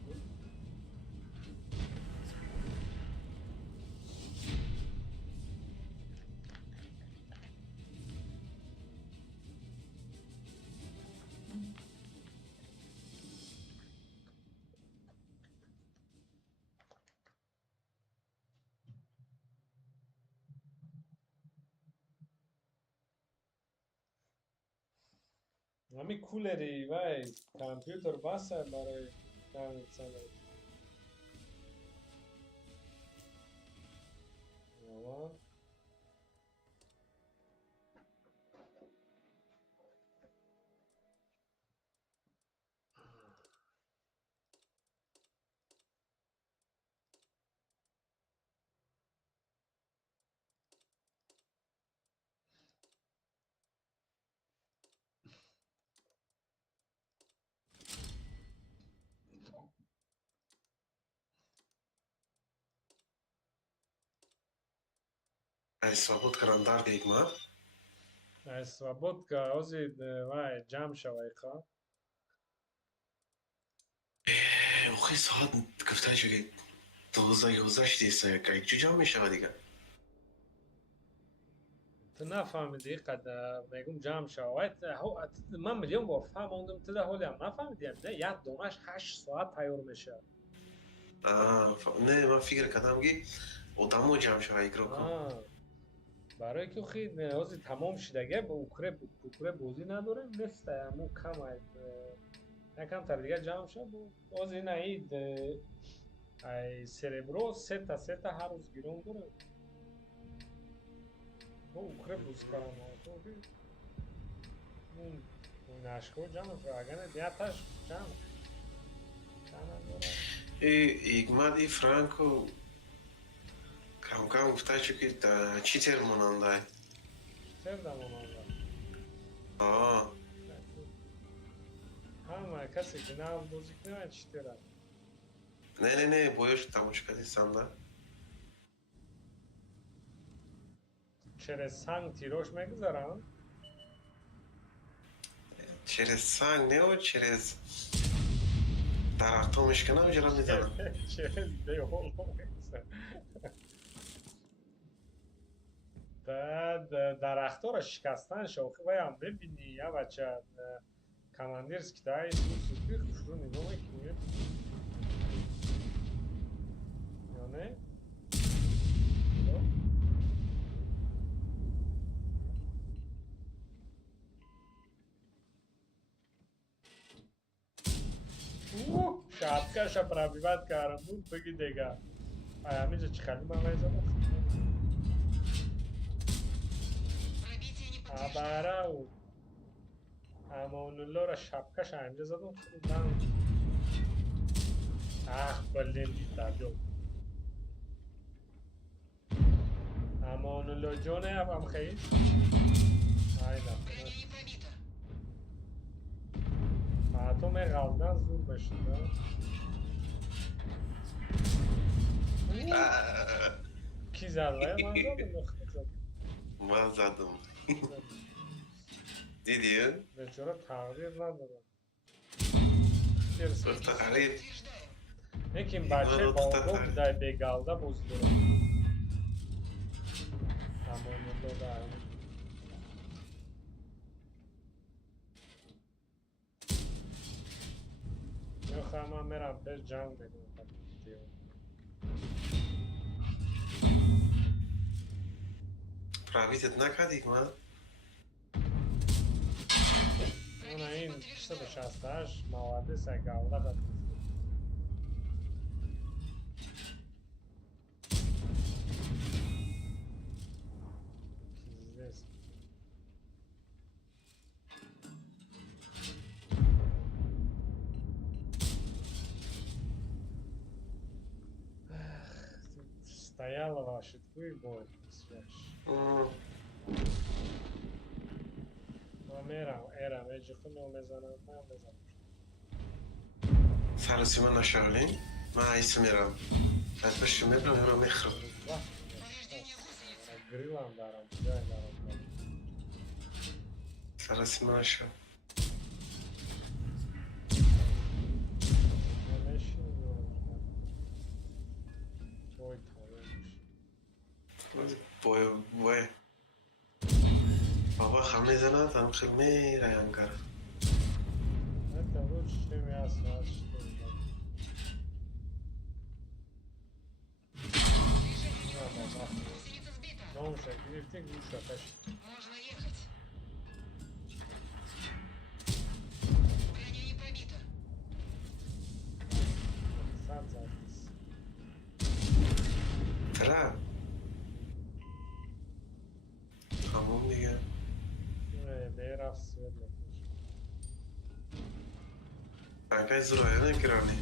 همین کولری وای کامپیوتر باسه برای کار سنه. Ama Свобод карандар دیگه свободка озид вай جمع شوی خواه. اوخی ساعت گفتن شو که 12 دیسته که چجا میشه دیگه. تو نفهمیدی قد میگم جمع شوی من میلیون بار فهموندم تو ده حالی هم نفهمیدیم نه یک دونش 8 ساعت تیار میشه. نه من فکر کردم که ادامو جمع شوی کرو کن. برای که خیلی ازی تمام شدگه با اوکره بازی نداره مثل همون کم یکم تر دیگه جمع شد ازی نهید ای سربرو سه تا هر روز گیرون داره با اوکره بوز کنم اون نشکو جمع شد اگر دیتش جمع ایگماد ای فرانکو کم گفتن شو که چی تر مونانده تر دمونانده همه کسی که نه بازی کنه چی تره نه بایوش تماش کردی سنده چرا سنگ تیروش میگذارم؟ چرا سنگ نه و چرا درخت ها میشکنم جرا میزنم چرا دیول میگذارم بعد درخت ها را شکستن شوخی بایم ببینی یا بچه کماندیرسکی دایی سوپی خوشرو نگاه میکنی یا نه؟ шапка пробивать карамбун беги дега همینجا چی خیلی من ویزم Пробитие не подтверждено. ابرو امان الله را شبکش همینجا زدم من بلیم دیتر امان الله جانه هم خیلی ای نفره Броня не пробита. اتم قلدن زور بشید کی زد وای من زدم نخت زدم من زدم دیدی؟ به چرا تغییر ندارم Перс. Просто гариб. Утверждаем. Неким баче Ну, болдо да. кудай бегалда буздуро. Тамони дода. Я хама мерам без джанг бегу. Правитель накадик, ма? Она ин что то сейчас дашь, молодец, а галда да. Здесь. Тут стояла ваша твой бой, свящ. Мамера, эра, между хуно мезанам, мезанам. سرسیما نشاولین ما عیسی میرم بعد بشیم میبرم یا میخرم Повреждение гусеницы. Грилам дарам, жай дарам. سرسیما نشاول Мешин ёлка. Твой твой. بوی بابا خمه زنه هم خیلی میره ینگر Это лучше, чем я сразу что ли. Гусеница сбита. Нонша, грифты гуша, почти. Можно ехать. Броня не пробита. Сам запись. چرا؟ همون دیگه Бейраф свет напиши. بنکای زرایه نگرانی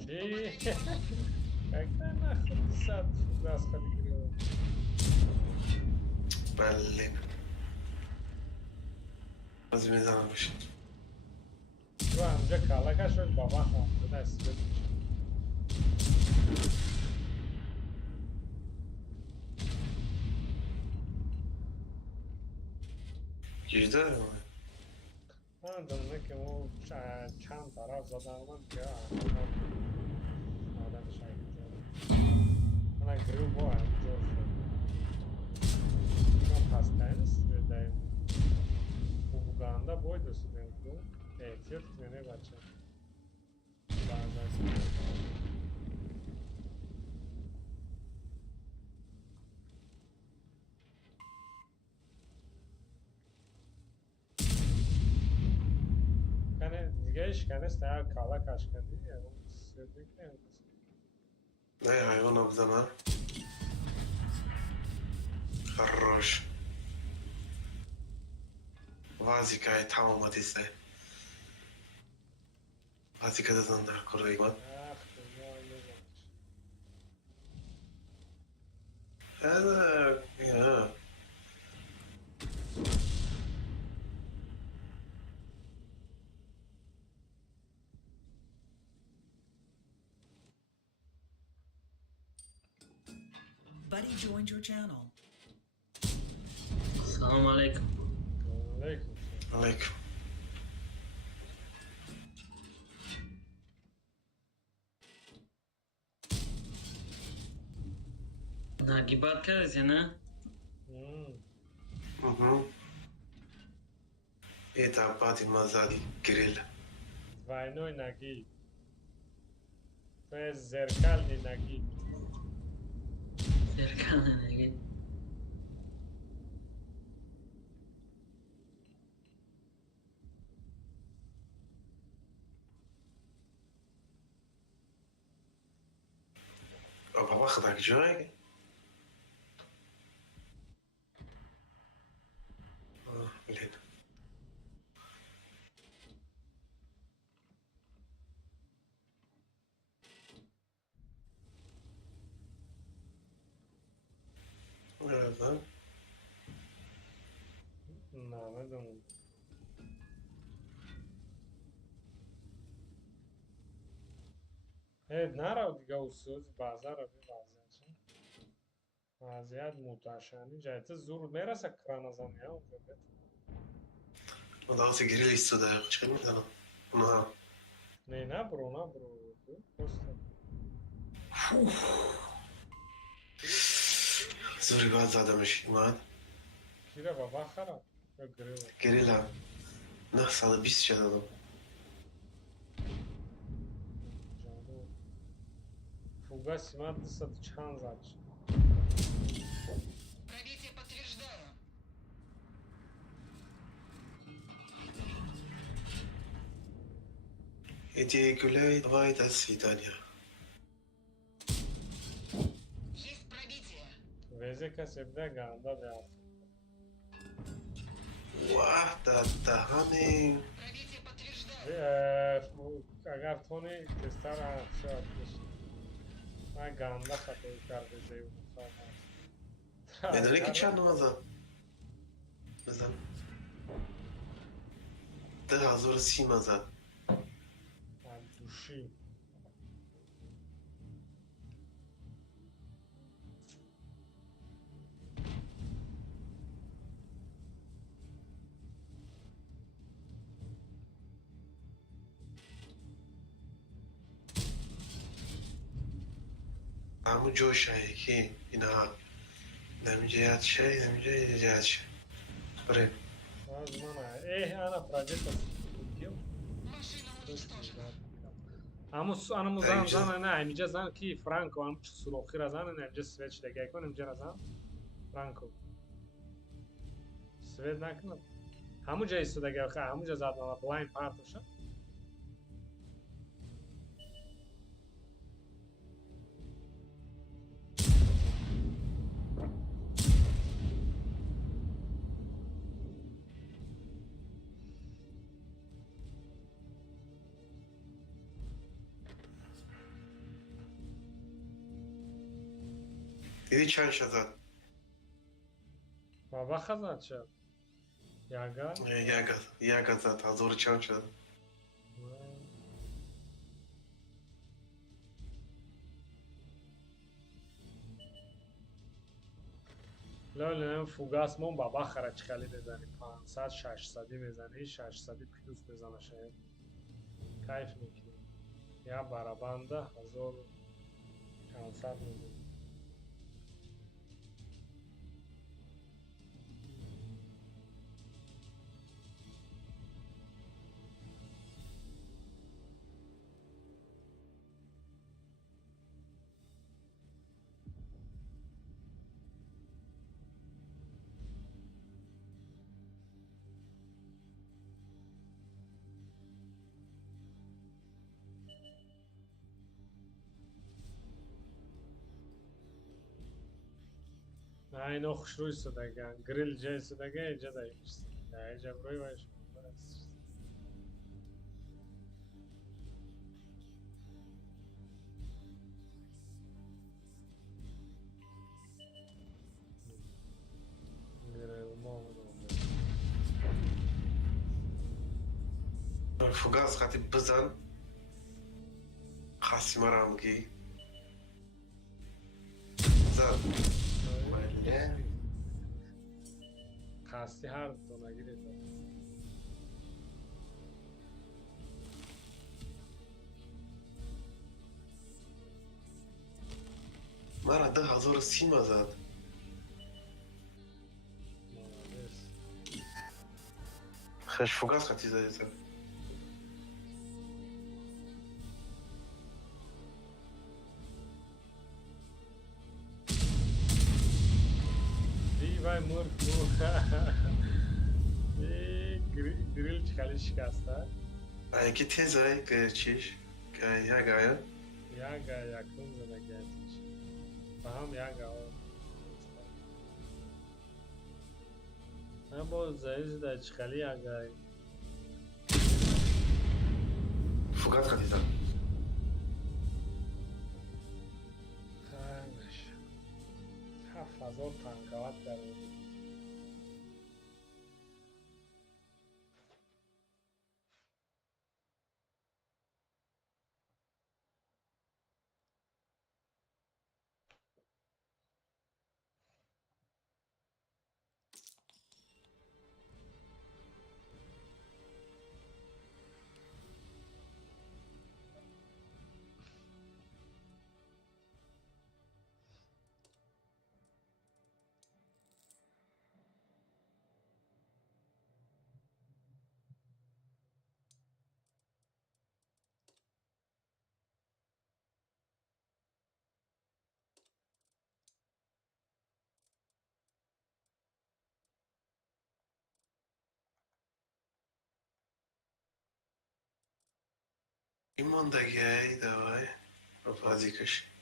Чи? Когда нахуй ты сад раз ходил? بله باز میزنم بشین تو همجا کالاکا شد بابا خواهم بوده اسمت گیجده داره من دونه که اون چند طرف زدن من که آدم شاید من گریو با همجا شد من پستنس دایم Uganda boydu studentlu. Ehtiyat etmene bacha. Bazen Kane digeş kane sta kala kaşkadi ya. Sürdük ne? نه حیوان بزنم خروش وازیکای تماماتی سه وازیکا دادن در کره ایمان Ah, dünya ne zaman? هذا يا Buddy joined your channel. Assalamu alaikum. Aleyküm. عليكم Нагибат кардите, на? это бади мазади гриль Двойной ноги. То есть зеркальный ноги. Зеркальный ноги. بابا خداك جاي блин هذا Anladım. Evet, narav دیگه usuz bazar abi bazen. Vaziyat mutaşani. Cahit zor merasa kranazan ya. Onda se grili isto da je čekaj mi da no. Ne, nabro. Просто. Zuri gad zadamış iman. Kira baba khara. Ya grila. Gerila. Ne salı biz çadadım. Jadu. Fuga simat sat чхан zač. Пробитие подтверждаю. Hediye Gülay, vay da Svidanya. Есть пробитие. Vezeka sebda ganda de at. Vah da hani. Пробитие подтверждаю. Agar toni testara shod kish. Ma ganda khato karde zeyu. Medali ki çan namaza. Mesela. De hazır simaza. Dushi. Amu josh hai ki ina. Namjayat şey, namjayat şey. Bre. Azmana. Ana project studio. Машина уничтожена. Amo Ej, zan gdzie- zan ne, imja zan ki Franco am suroxi razan ne, imja svet shlega ikon imja razan Franco. Svet nakna. Hamu jay sudega kha, hamu ja zad na blind part osha. Dedi çan şazat. Baba khazat cha. Yaga. Yaga zat, hazır çan şazat. لازم فوگاس مون بابا خرج خالی بزنی 500 600 بزنی 600 پلوس بزنه شاید کیف میکنی یا برابنده 1500 میزنی نه اینو خوش روی سدگن گریل جای سدگن اینجا دایمشت نه اینجا بروی باش گریل ما Fugaz khati bizan. Khasim aramgi. Zat. خاستی هر تو نگیرید Mara da hazır sima zat. Khash fugaz khati zat. وای مرد گریل خالی شکسته Ki tez ay çiş. Yaga ya. Yaga yakın zana gelmiş. Faham yaga o. Ama zayıf da çıkalı yaga. Fugaz khati zat. Kardeş. Ha fazla tankavat der. ایماندگی ای دوای بازی کش.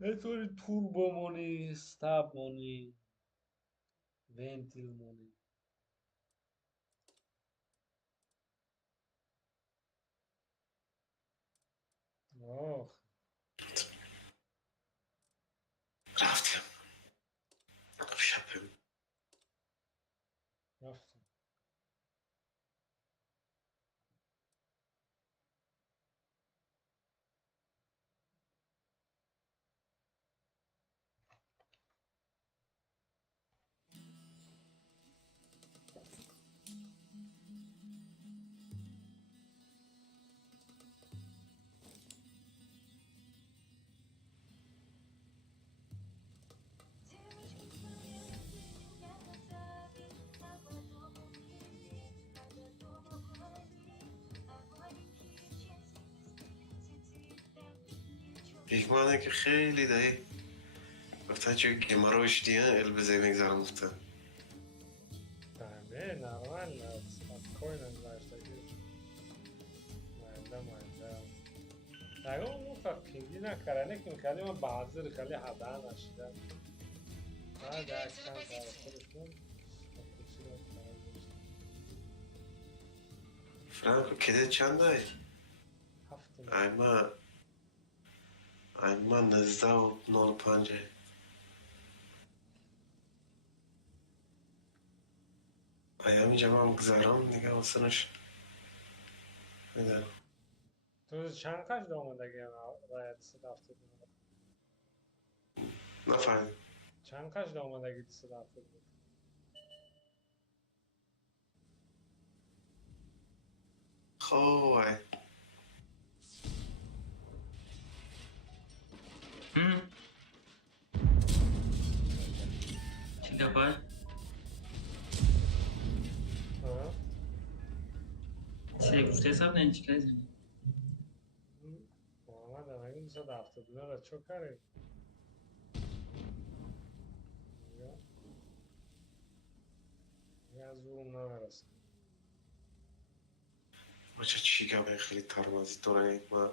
یه طوری توربو مونی، استاب مونی، ونتیل مونی. آخ رفتیم شبیم. رفتم. پیگمانه که خیلی دایی گفتن چه گماروش دیگه البزه میگذارم گفتن También, normal, las coinas las de aquí. Manda. Hago un fucking نکردن که می‌کردیم و بعضی خیلی حدن نشیدن. بعد اکسان در خودشون کسی رو کنار گذاشتن. فرانکو کده چند دایی؟ هفت ایما 19.05 ایامی جمع هم گذارم دیگه حسنش میدارم. تو چند قش آمدگی باید صدافت بود؟ نفرد چند قش آمدگی صدافت بود؟ خواه چی گپای؟ چی گفته حساب نه چی کاری زنی؟ محمد اگه صدافت بود را چو کاری؟ یا زور نمیرسه. بچه چی گمه خیلی ترمازی تو را ایما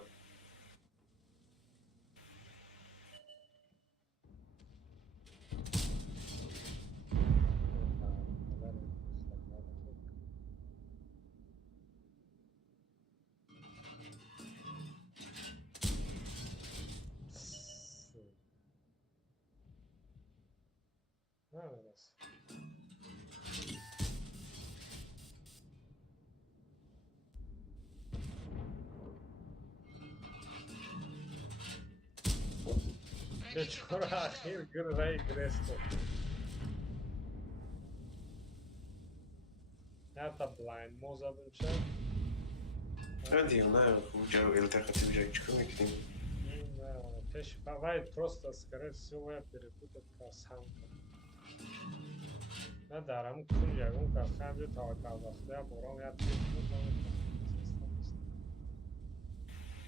نمیرسه. به چور اخیر رای گرست یا تا بلایند موزا بمشه نه دیگه نه اونجا التقاطی بجای چکو میکنیم теж бывает просто, скорее всего, я перепутал сам. نه درم کن یکون که خیلی تا وقته برام یاد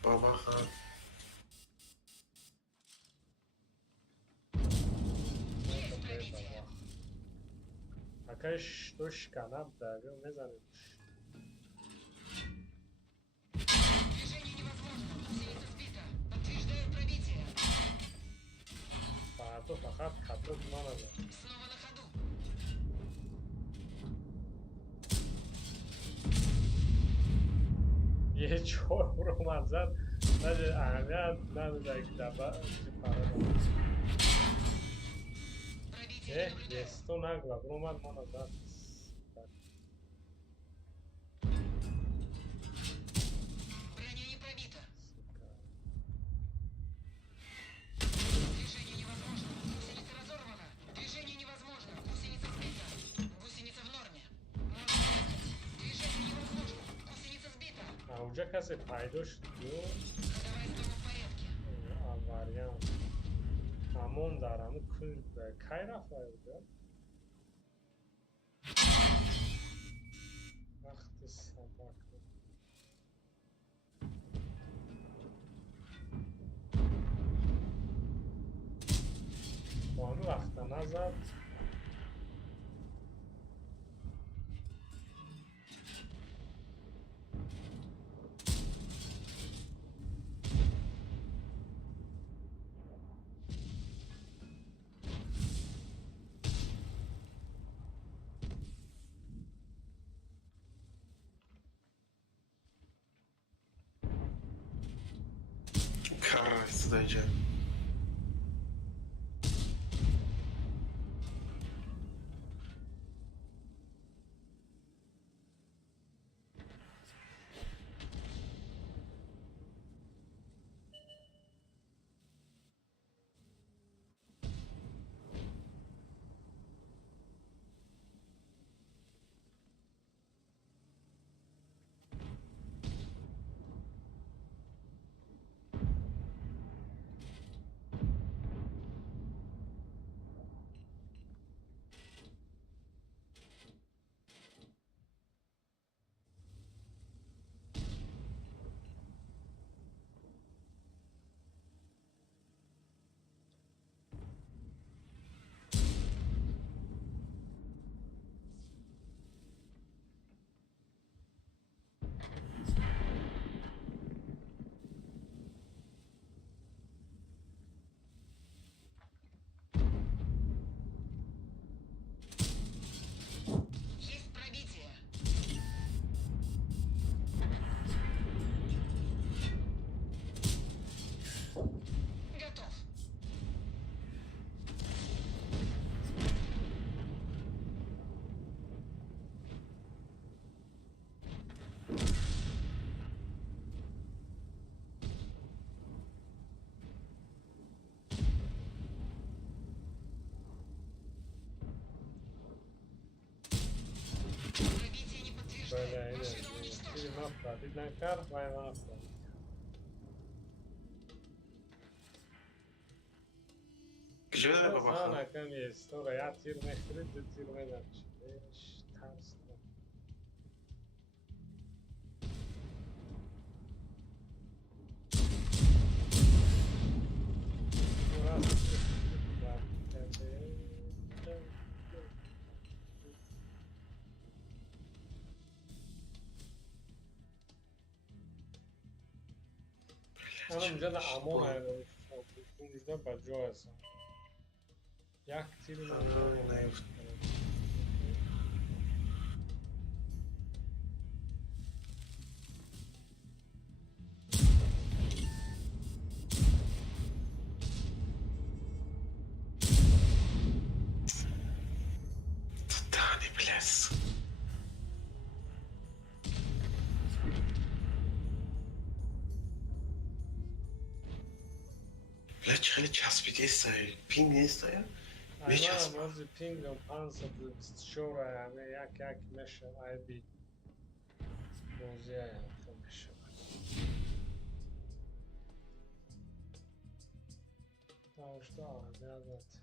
بابا خان Акаш توش کنم داره میزنیم Движение невозможно. Гусеница сбита. Подтверждаю пробитие. فردا فقط خطرت نانده Снова на ходу. یه چور برو من زد نجه اهمیت نمیده که دبا چی پاره دارم Пробитие не наблюдаю. یستو نگلا برو من زد Броня не пробита. Движение невозможно. Гусеница разорвана. Движение невозможно. Гусеница сбита. Гусеница в норме. Можно ехать. Движение невозможно. Гусеница сбита. اونجا کسی پیدا شد Давай снова в порядке. آوریان همون دارم کل کی رفت اونجا زد. Krass, dayıcı. Есть пробитие. Готов. Пробитие не подтверждено. Böyle Машина aynen. уничтожена. Bir nafta, bir nakar, vay nafta. Gdzie Znana babacha? kam jest, dobra, ja tirne chrydy, tirne naczy. Wiesz, tarsno. من اونجا در امان هستم. اونجا بجا هستم. یک تیر من نیفت. Tani ples. Leć, خیلی چسبیده ایستایی. پینگ نیست یا؟ من بازی پینگم 524 همه یک میشه ای بی بازی هم میشه داشته عادت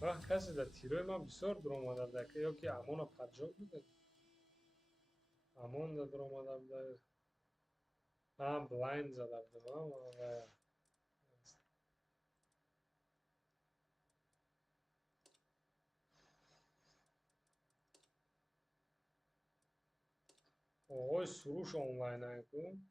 وقت کسی در تیروی من بسیار در اومده بوده که یا که امان رو پجاب بوده امان در اومده بوده هم بلایند زده بوده و آقای سروش آنلاین هنگون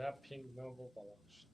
Lapping ne bu balamış.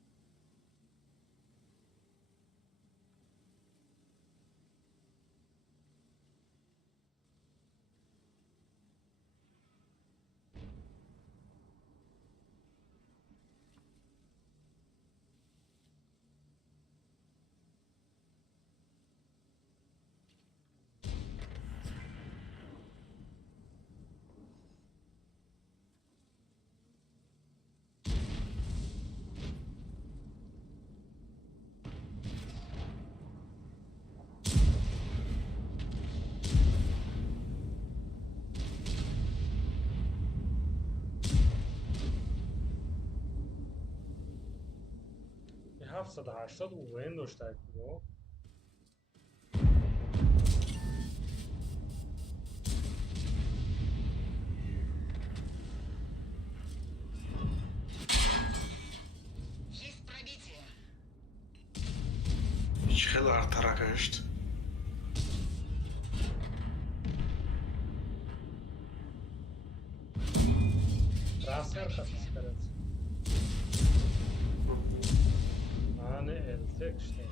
یه 780 اوین داشته اکنو Есть пробитие. Hiç خیلی artarak geçti. трансфер хасız karası. Hani eltek işte.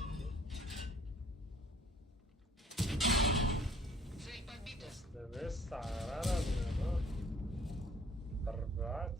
Цель подбита. Deve sarar adına. Rahat.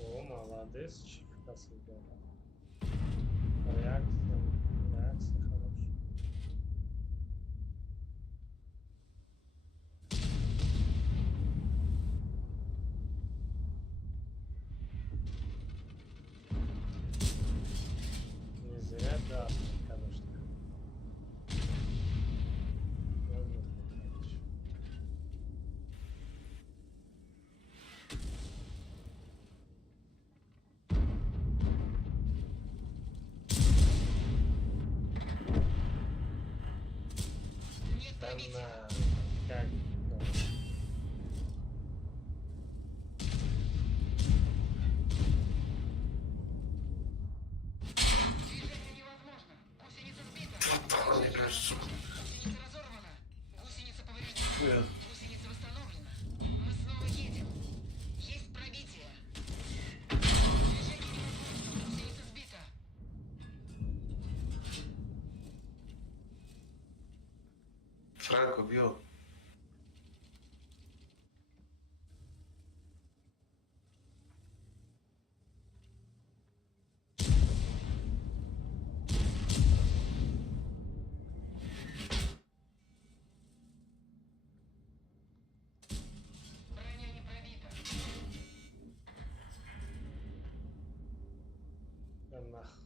О, молодец, чифка сыграла. Реакция хорошая. Не зря, да, конечно. Нет пробития. Она как Движение невозможно. Гусеница сбита. Allah'ını görürsün. Гусеница разорвана. Гусеница повреждена. Buyurun. Гусеница восстановлена. Мы снова едем. Есть пробитие. Движение невозможно. Гусеница сбита. Franco bio. Броня не пробита. Nах.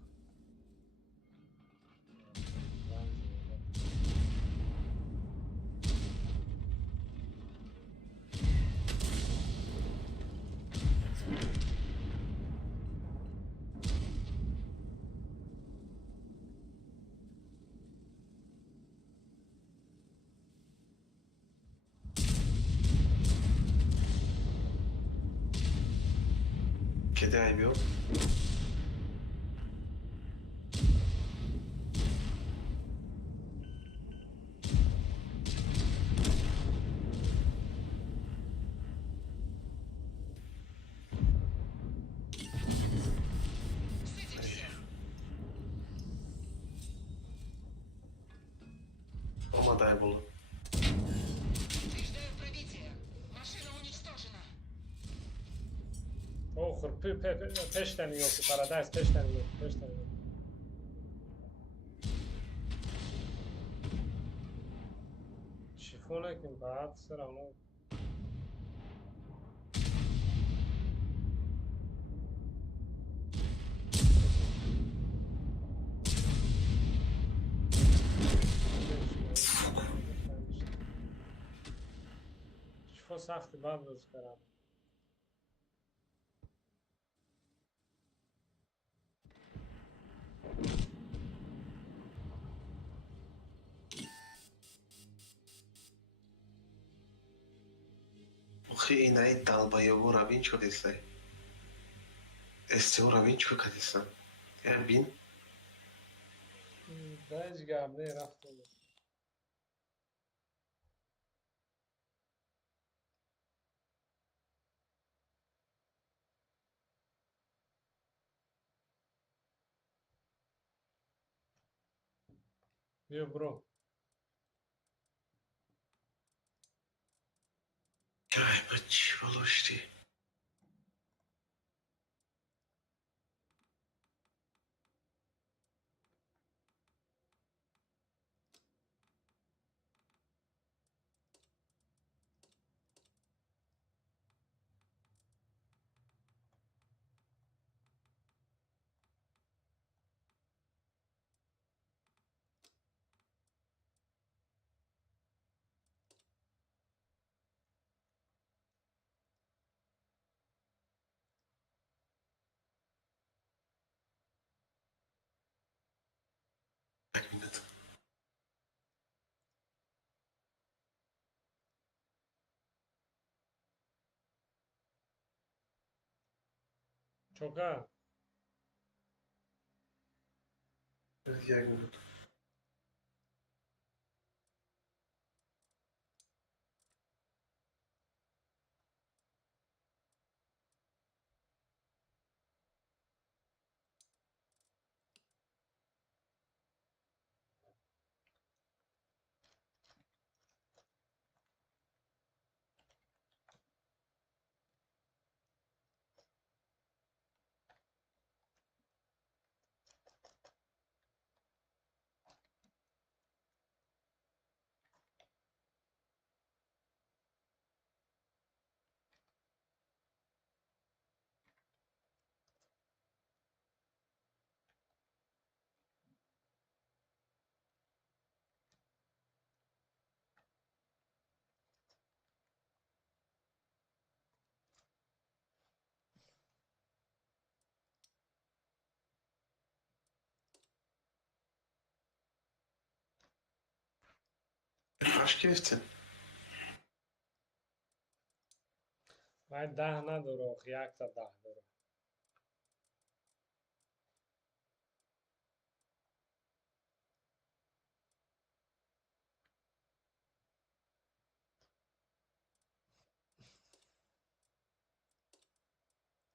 Kedi ayıbı yok. Сытимся. Olmadı Aybolu. Подтверждаю пробитие. Машина уничтожена. Oxur, peşteni yok, Paradise peşteni yok, peşteni yok. Şifona kim baat sıra onu. Şifon تو سختی بعد روز کردم. Охи инаи далбаёбу равин шудисай. Эстеу равин чу кадисан. Я бин. دایش گرده رفته بود. بیا برو. Ай, бачи болошти. Як минут. چوکا. Як минут. Kaç گرفتین؟ باید 10 نداره. یک تا 10 داره.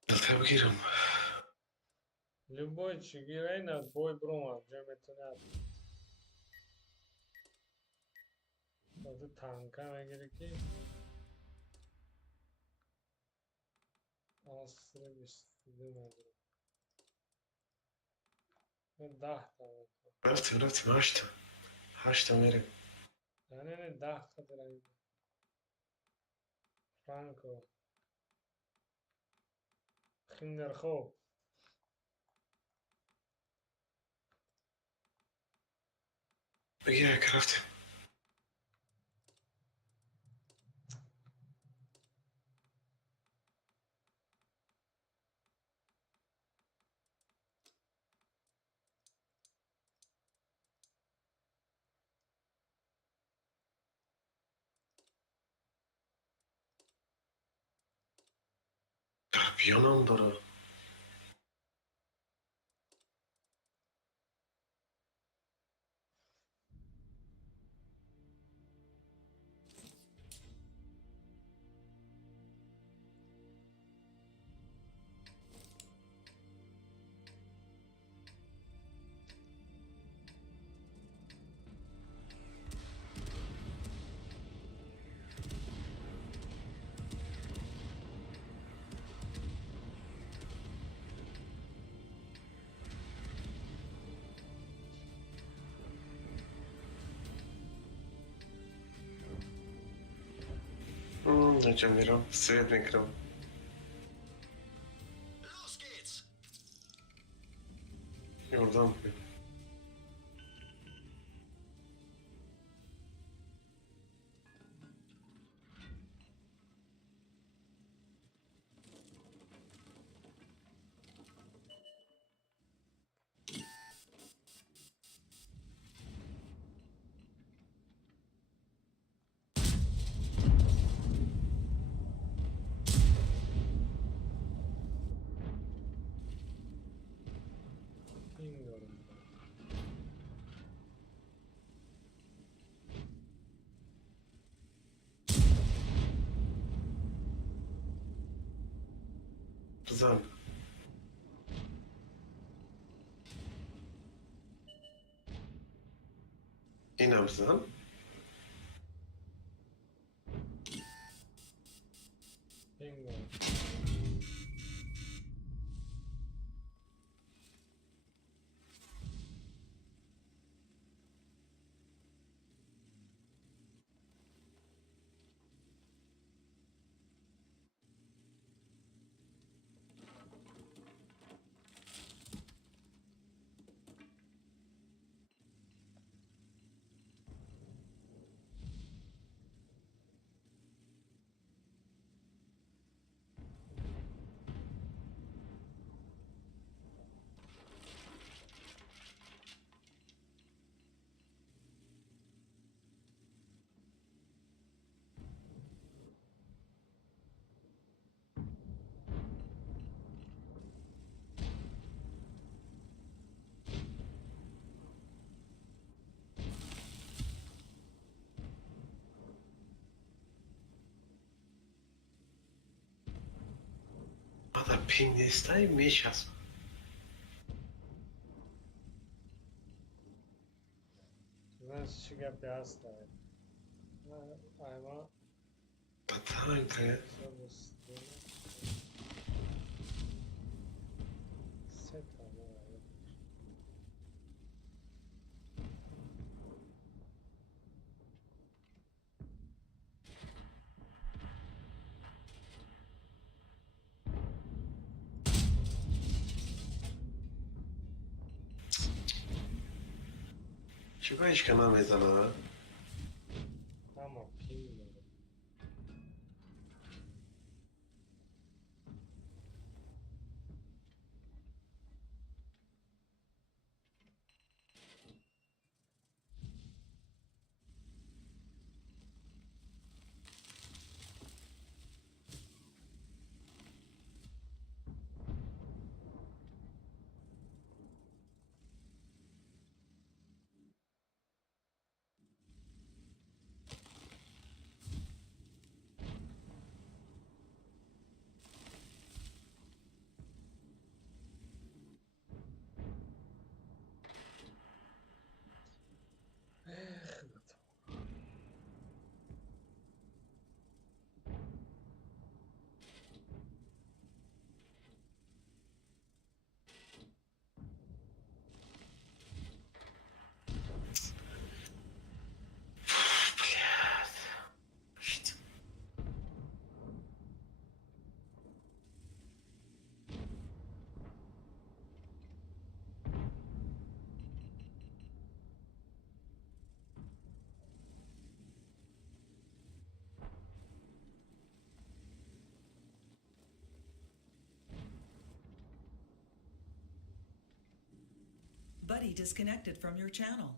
دلتا بگیرم. Любой чигирай на бой брома. Джа метонад. تو تانکا میگیری کی؟ آسر 22 میگیری. 10 تا میکنم. رفتیم هشتا. هشتا میریم. نه 10 تا دارم. فرانکو. خیندر خوب. بگیر یک رفتیم. Karpiyonam dاره. Nečem میرم. سویت میگیرم. Los geht's! Yoldan bugün. Zan. Inam zan. Bingo. Mada ping nestaj miesiąc. Znaš čega pjasta je. Ajmo. Patanka je. Sobu snima. Seta mora biti. Čega iška namezana? Tamo pingo. Блядь. Shit. Buddy disconnected from your channel.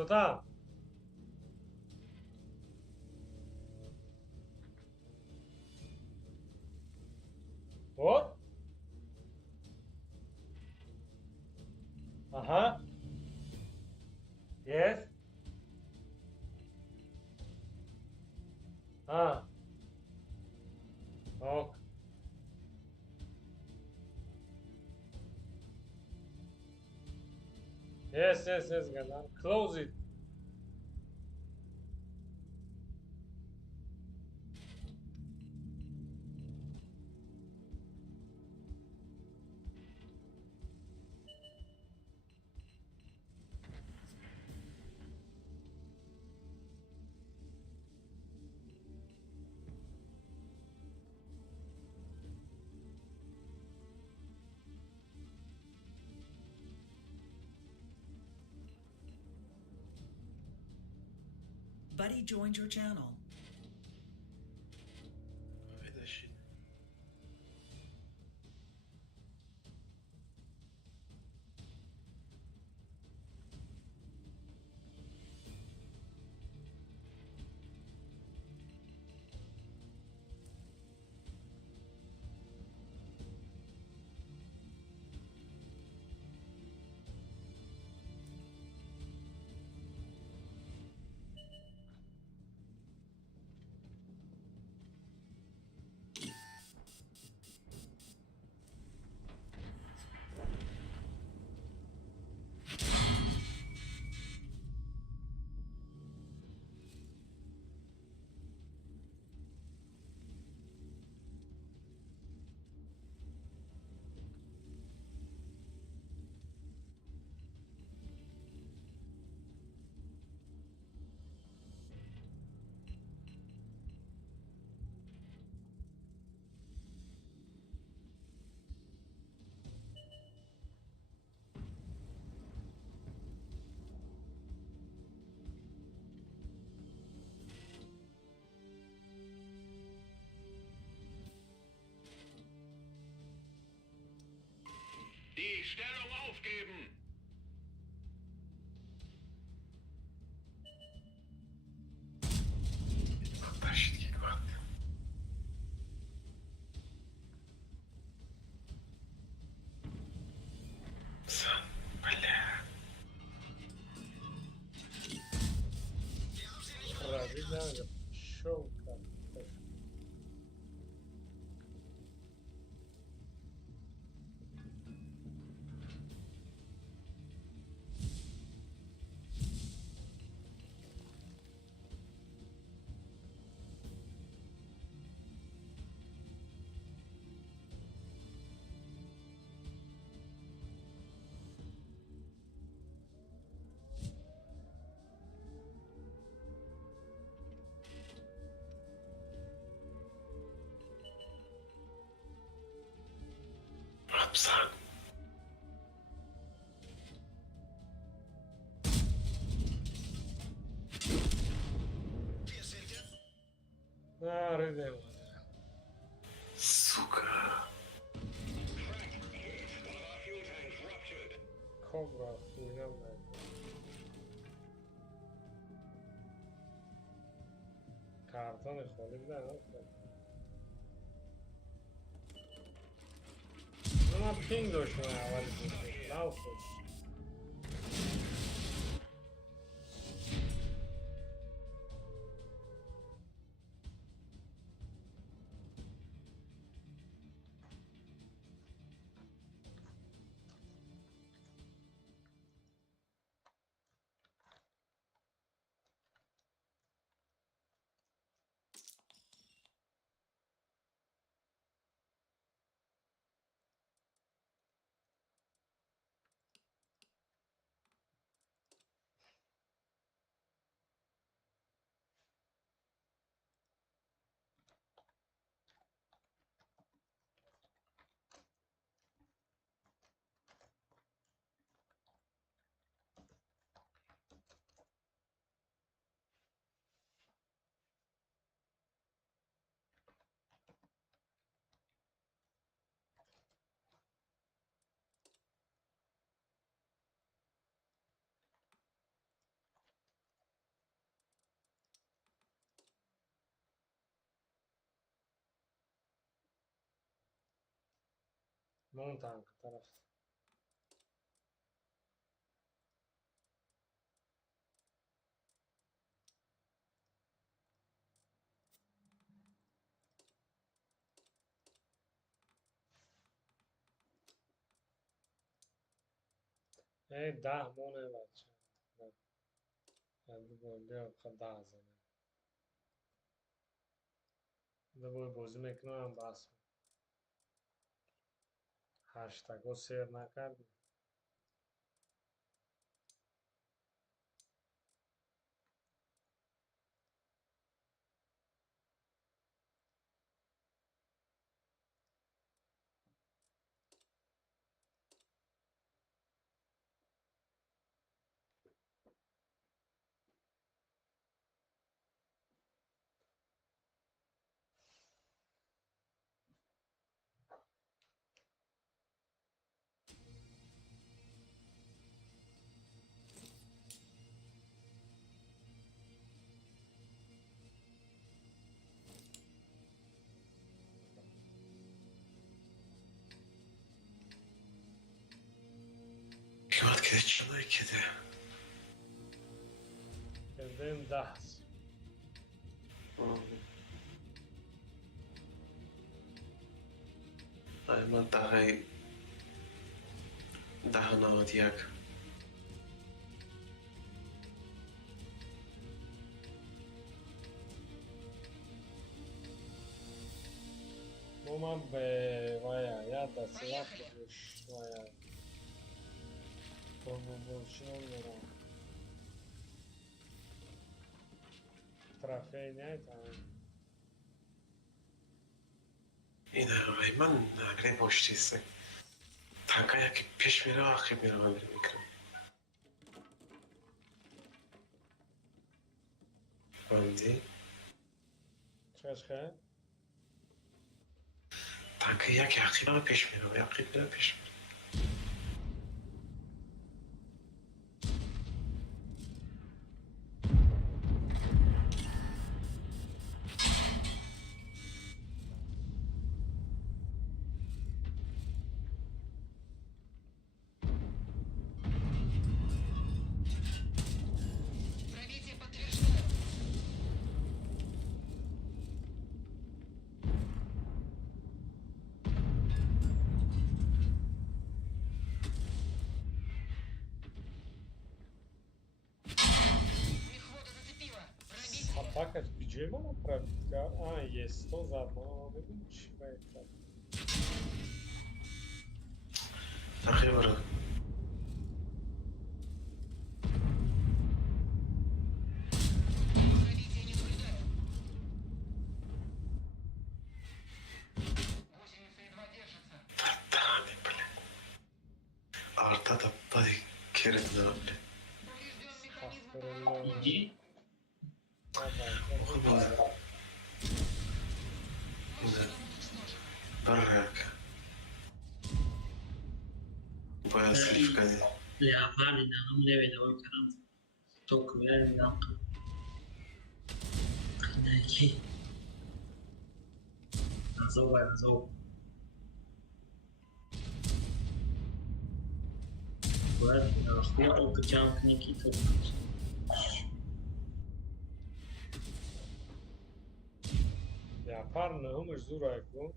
Что там? Вот? Ага. Yes. А. Ок. Yes, yes, yes, Galan. Close it. Buddy joined your channel. هيدا الشيء. Die Stellung aufgeben! طشت كيك واحد. صح. بلا. Правильно. Шелка. صح. Ah, rhythm. Сука. Cobra. Хуйня. Картон خالی بودن. من پینگ داشتم اولی بود. نه خوش. اون تانک طرف. ای 10 مونه بچه. بیا خب 10 زنه. دوباره بازی میکنم بس. هشتگو سیر نکردیم. Kıymat kedi çalıyor kedi. کردیم 10. من ده نود یک. من به ویا یاد دستیات بگوش ویا. بولشون میرم. ترافیک نیتم. این آقای من نگری پشتیسته. تانکا یکی پیش میره و عقیب میره من میکنم. فهمیدی؟ چش خیلی؟ تانکا یکی عقیب پیش میره و عقیب میره پیش میره. Пробитие подтверждаю. Мехвода зацепила. Пробитие. Атака где mana пробить? А, есть 100 задно. ببین چی باید. عقیب برو. Пробитие не наблюдаю. Гусеница едва держится. دهانی بله. آرتا دا بادی کرد دارم بله. Поврежден механизм Aferin. İki. خوب بازه. اینه. برک. باید سلیف کنی. Leopard نه هم لبه دوای کردم. توک بیاره میدم. نه کی. نزو. باید وقتی توک جمع کنی کی توک. Yapar ne همش زور ایکون.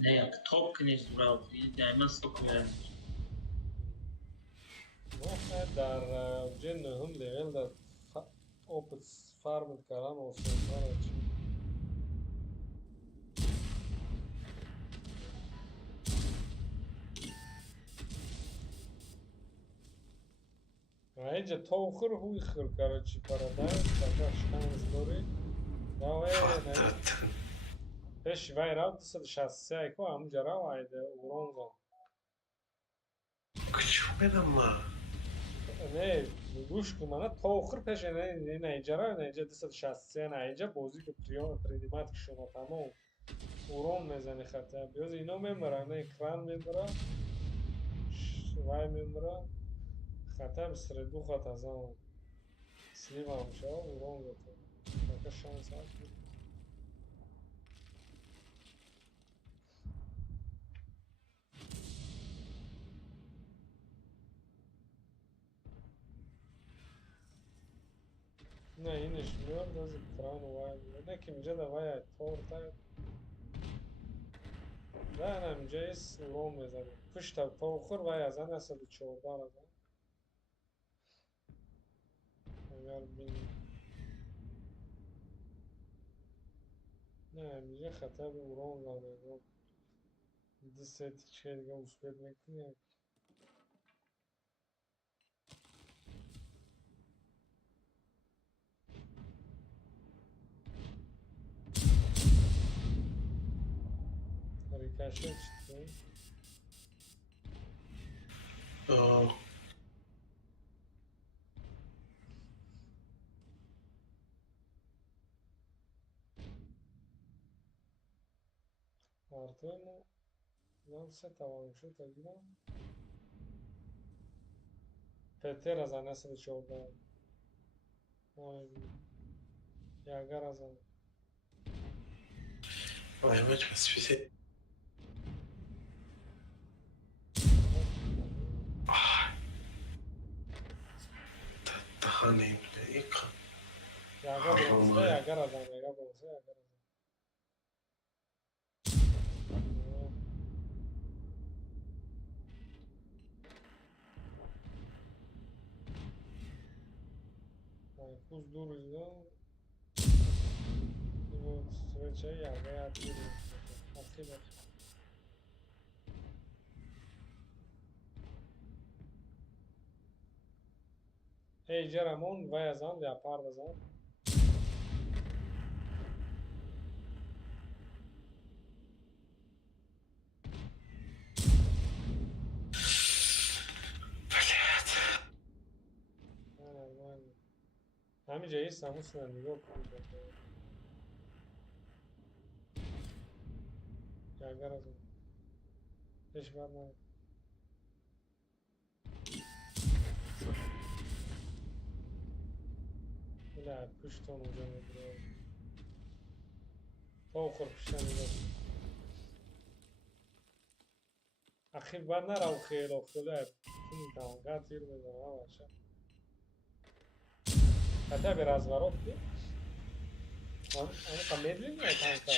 نه یک توک کنی زوراوی دائما توک بیاره. ما در جن هم لیول در اوپس فارم کردن و سنتر چی. اینجا توخر هوی خر کرد چی پرادایم تاکش کانس دوری. داوی نه. فاتت. پیش وای راوت 263 ایکو همونجا راو ایده اورونگا. کچو بدم ما. نه گوش کن من توخر پیش نه اینجا راو نه اینجا 263 نه اینجا بازی که پریدیمات که شما تمام اورون میزنی خطر بیاز اینا میمرن نه اکران میمرن وای میمرن خطر بسر دو خط از آن سلیو هم شد اورون گفت تاکه شانس هست Ne iniş mıyor da zıkran var. Ne kimce de vaya torta. Zanem ceis uğram bezem. Kuşta toğur vaya zana sadı çorda arada. Eğer bin... Ne emce xata bir uğram zana. Disset şeyde uspet mekni. Rikaşe çıktı. Aa, Artı mı? Nasıl tamam şu tabii. Peter azana sadı çorda. Ay, ya garazan. aymaç basfisi. Ah, daha neyim ne yıkan. Yaga bonsa, yaga razan, yaga bonsa, yaga razan. Yani kuz duruyla bu süreçe yaga yatıyor. Akılar. Hey Ceramon vayazan yapar da zan. Aynen. Hami ceyi samusuna nigo kurdu. Yaga razan. Hiç var mı? Ila puşton ucanı bro. Toğur pişten bro. Akil bana rav khayr o khula. Kim dalga tir bezana başa. Hatta biraz var oldu. Onu kamedli mi kanka?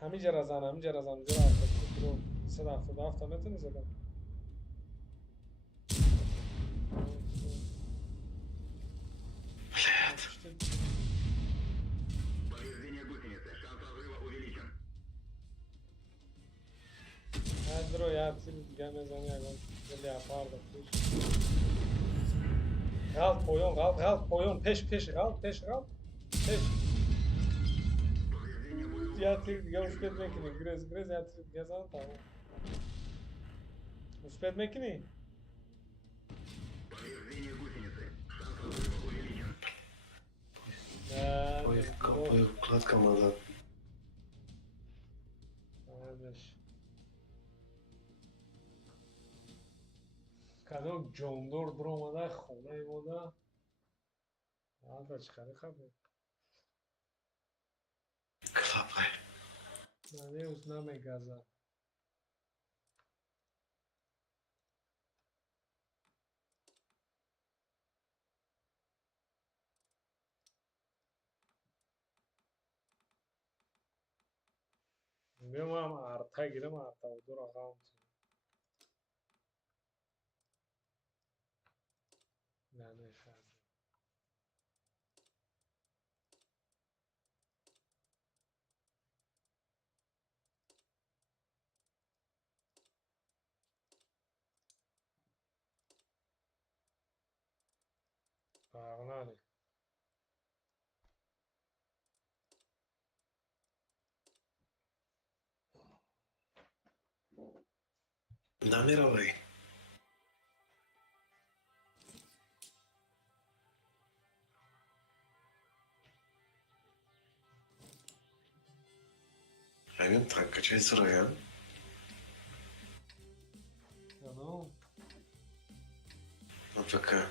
Hamice razan, hamice razan. Zira artık bro. Sıra hafta metiniz adam. Повреждение гусеницы. Шанс разрыва увеличен. Hadi bro ya til gelmezden ya böyle yapardık. Kalk boyun kalk boyun peş kalk peş. Ya til ya uspet mekini grez ya til gezan tamam. Uspet mekini. Повреждение гусеницы. Шанс разрыва увеличен. Ya Boy uklat kamadan. kardeş. Kadın condur durmada xونه moda. Hadi çıkarı kabul. Klapay. Ne uzname gaza. Bilmem arta girem arta dur ağam. Yani efendim. Bağlanı. Namirovay. Benim tankacı sıraya. Ano? Например,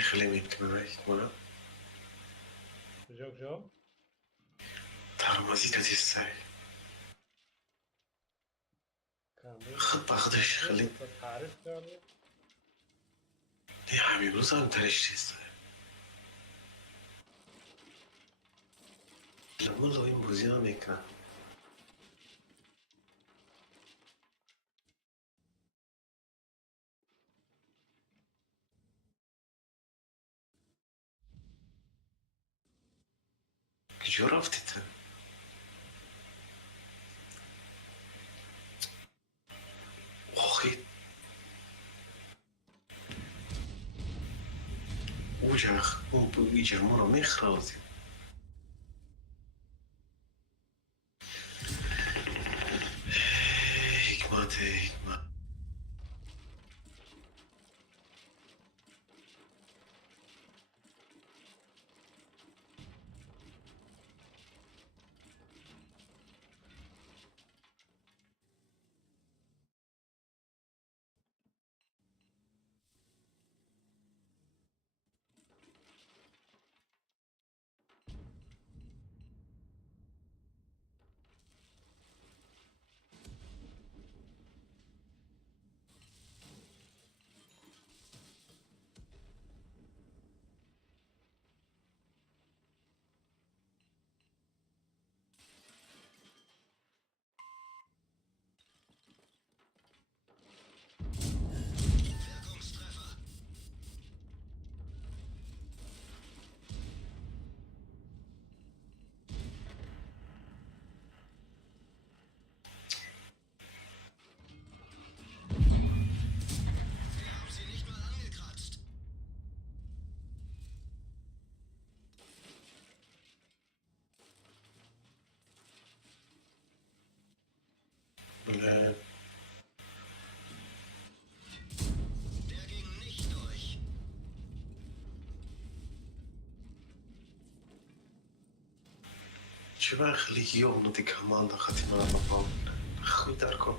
خليه يمكن يكون جو ترمزي تدسي کامل خطة خدش خلي تعریف کردی ليه حبيبي وصل تريش تدسي لما الله ينبوزي ما ميكنا كجو رفتت أخي وجه مرة ميخرازي حكماتي حكمات ولا شو بقى خليك يوم ندي كمان ده ختم على مقام أخوي داركم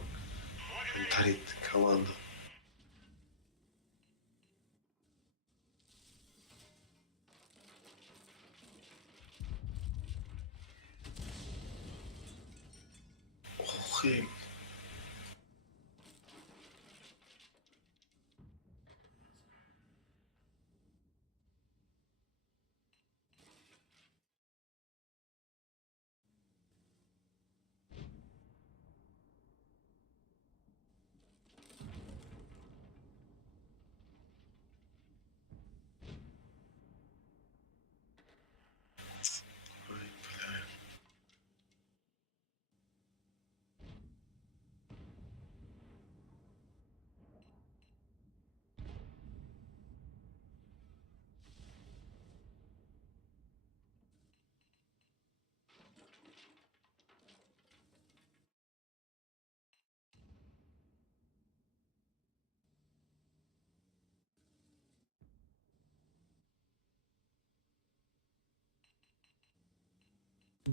تريد كمان ده أخي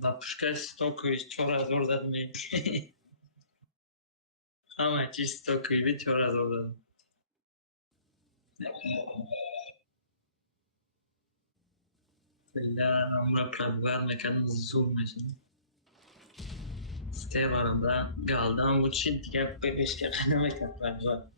Zapušťaj stoky, čoraz odradný. Ama ci stokuydu çöraz odradný. Illa amra kadvar mekanı zoom mesela. Site arada kaldı ama bu için diğer bebeşte kanama kadvar var.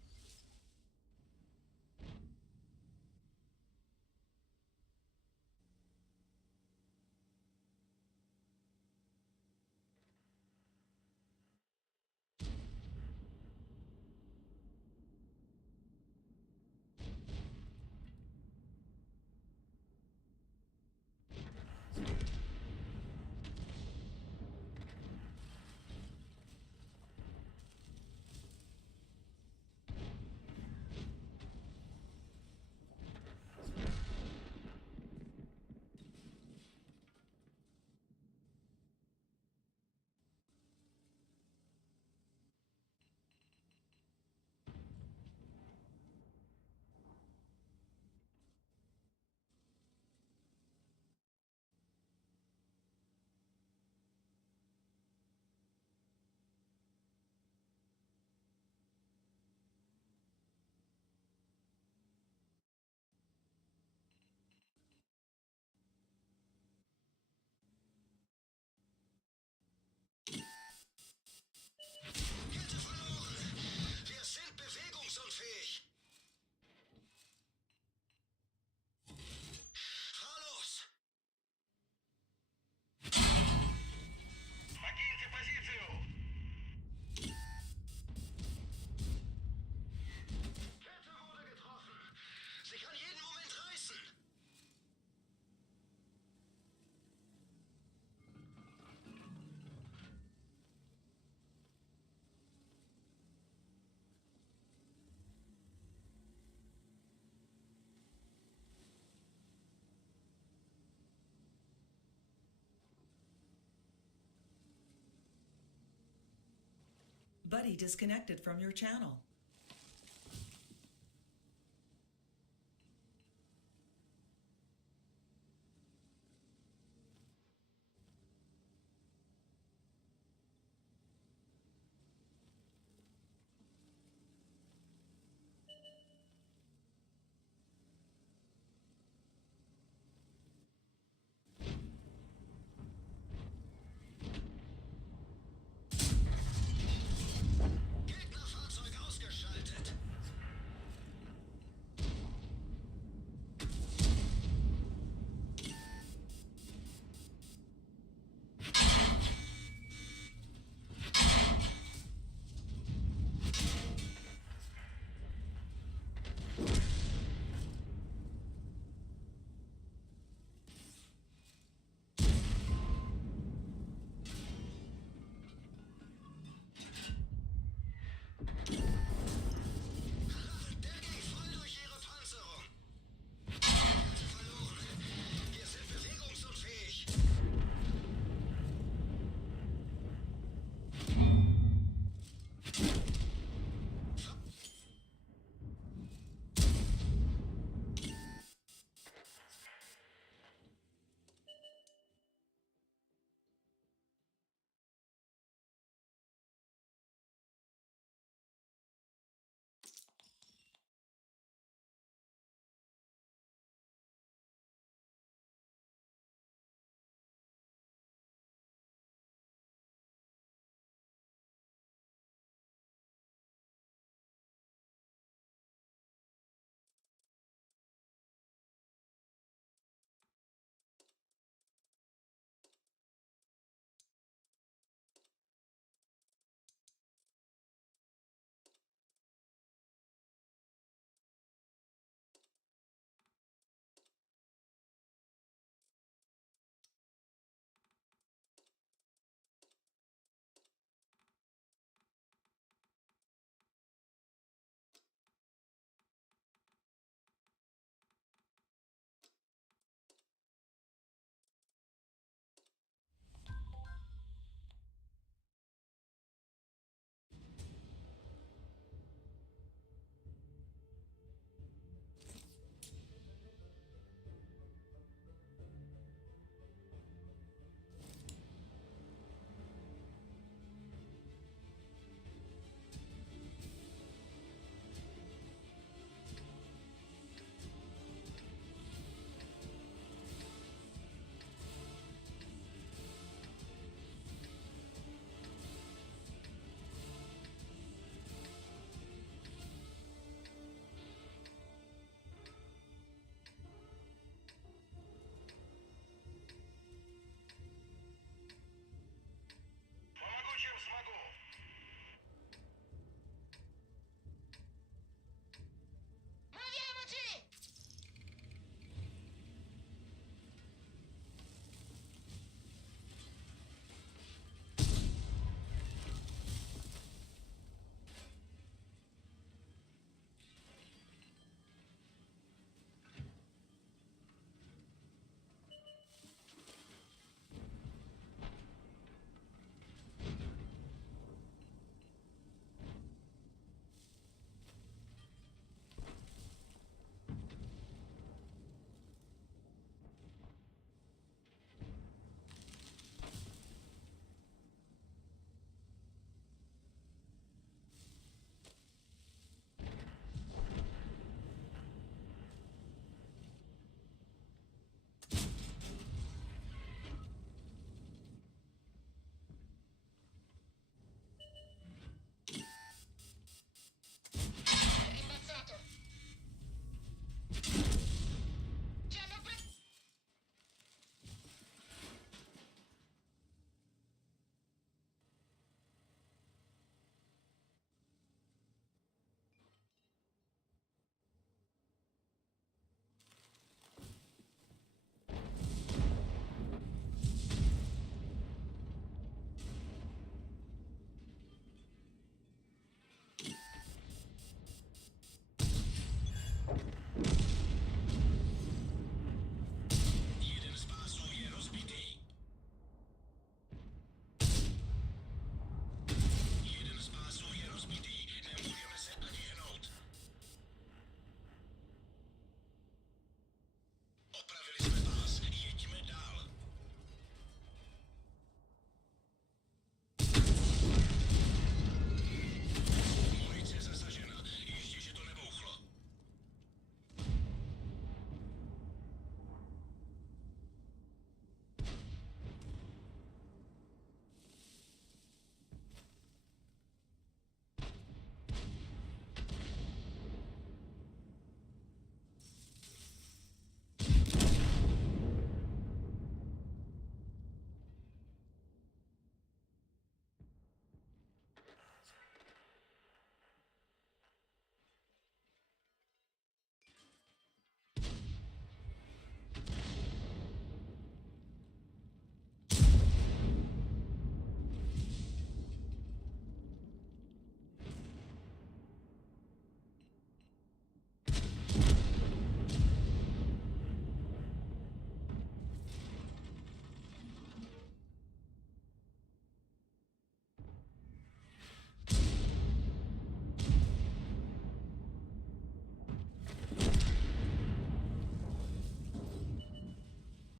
Buddy disconnected from your channel.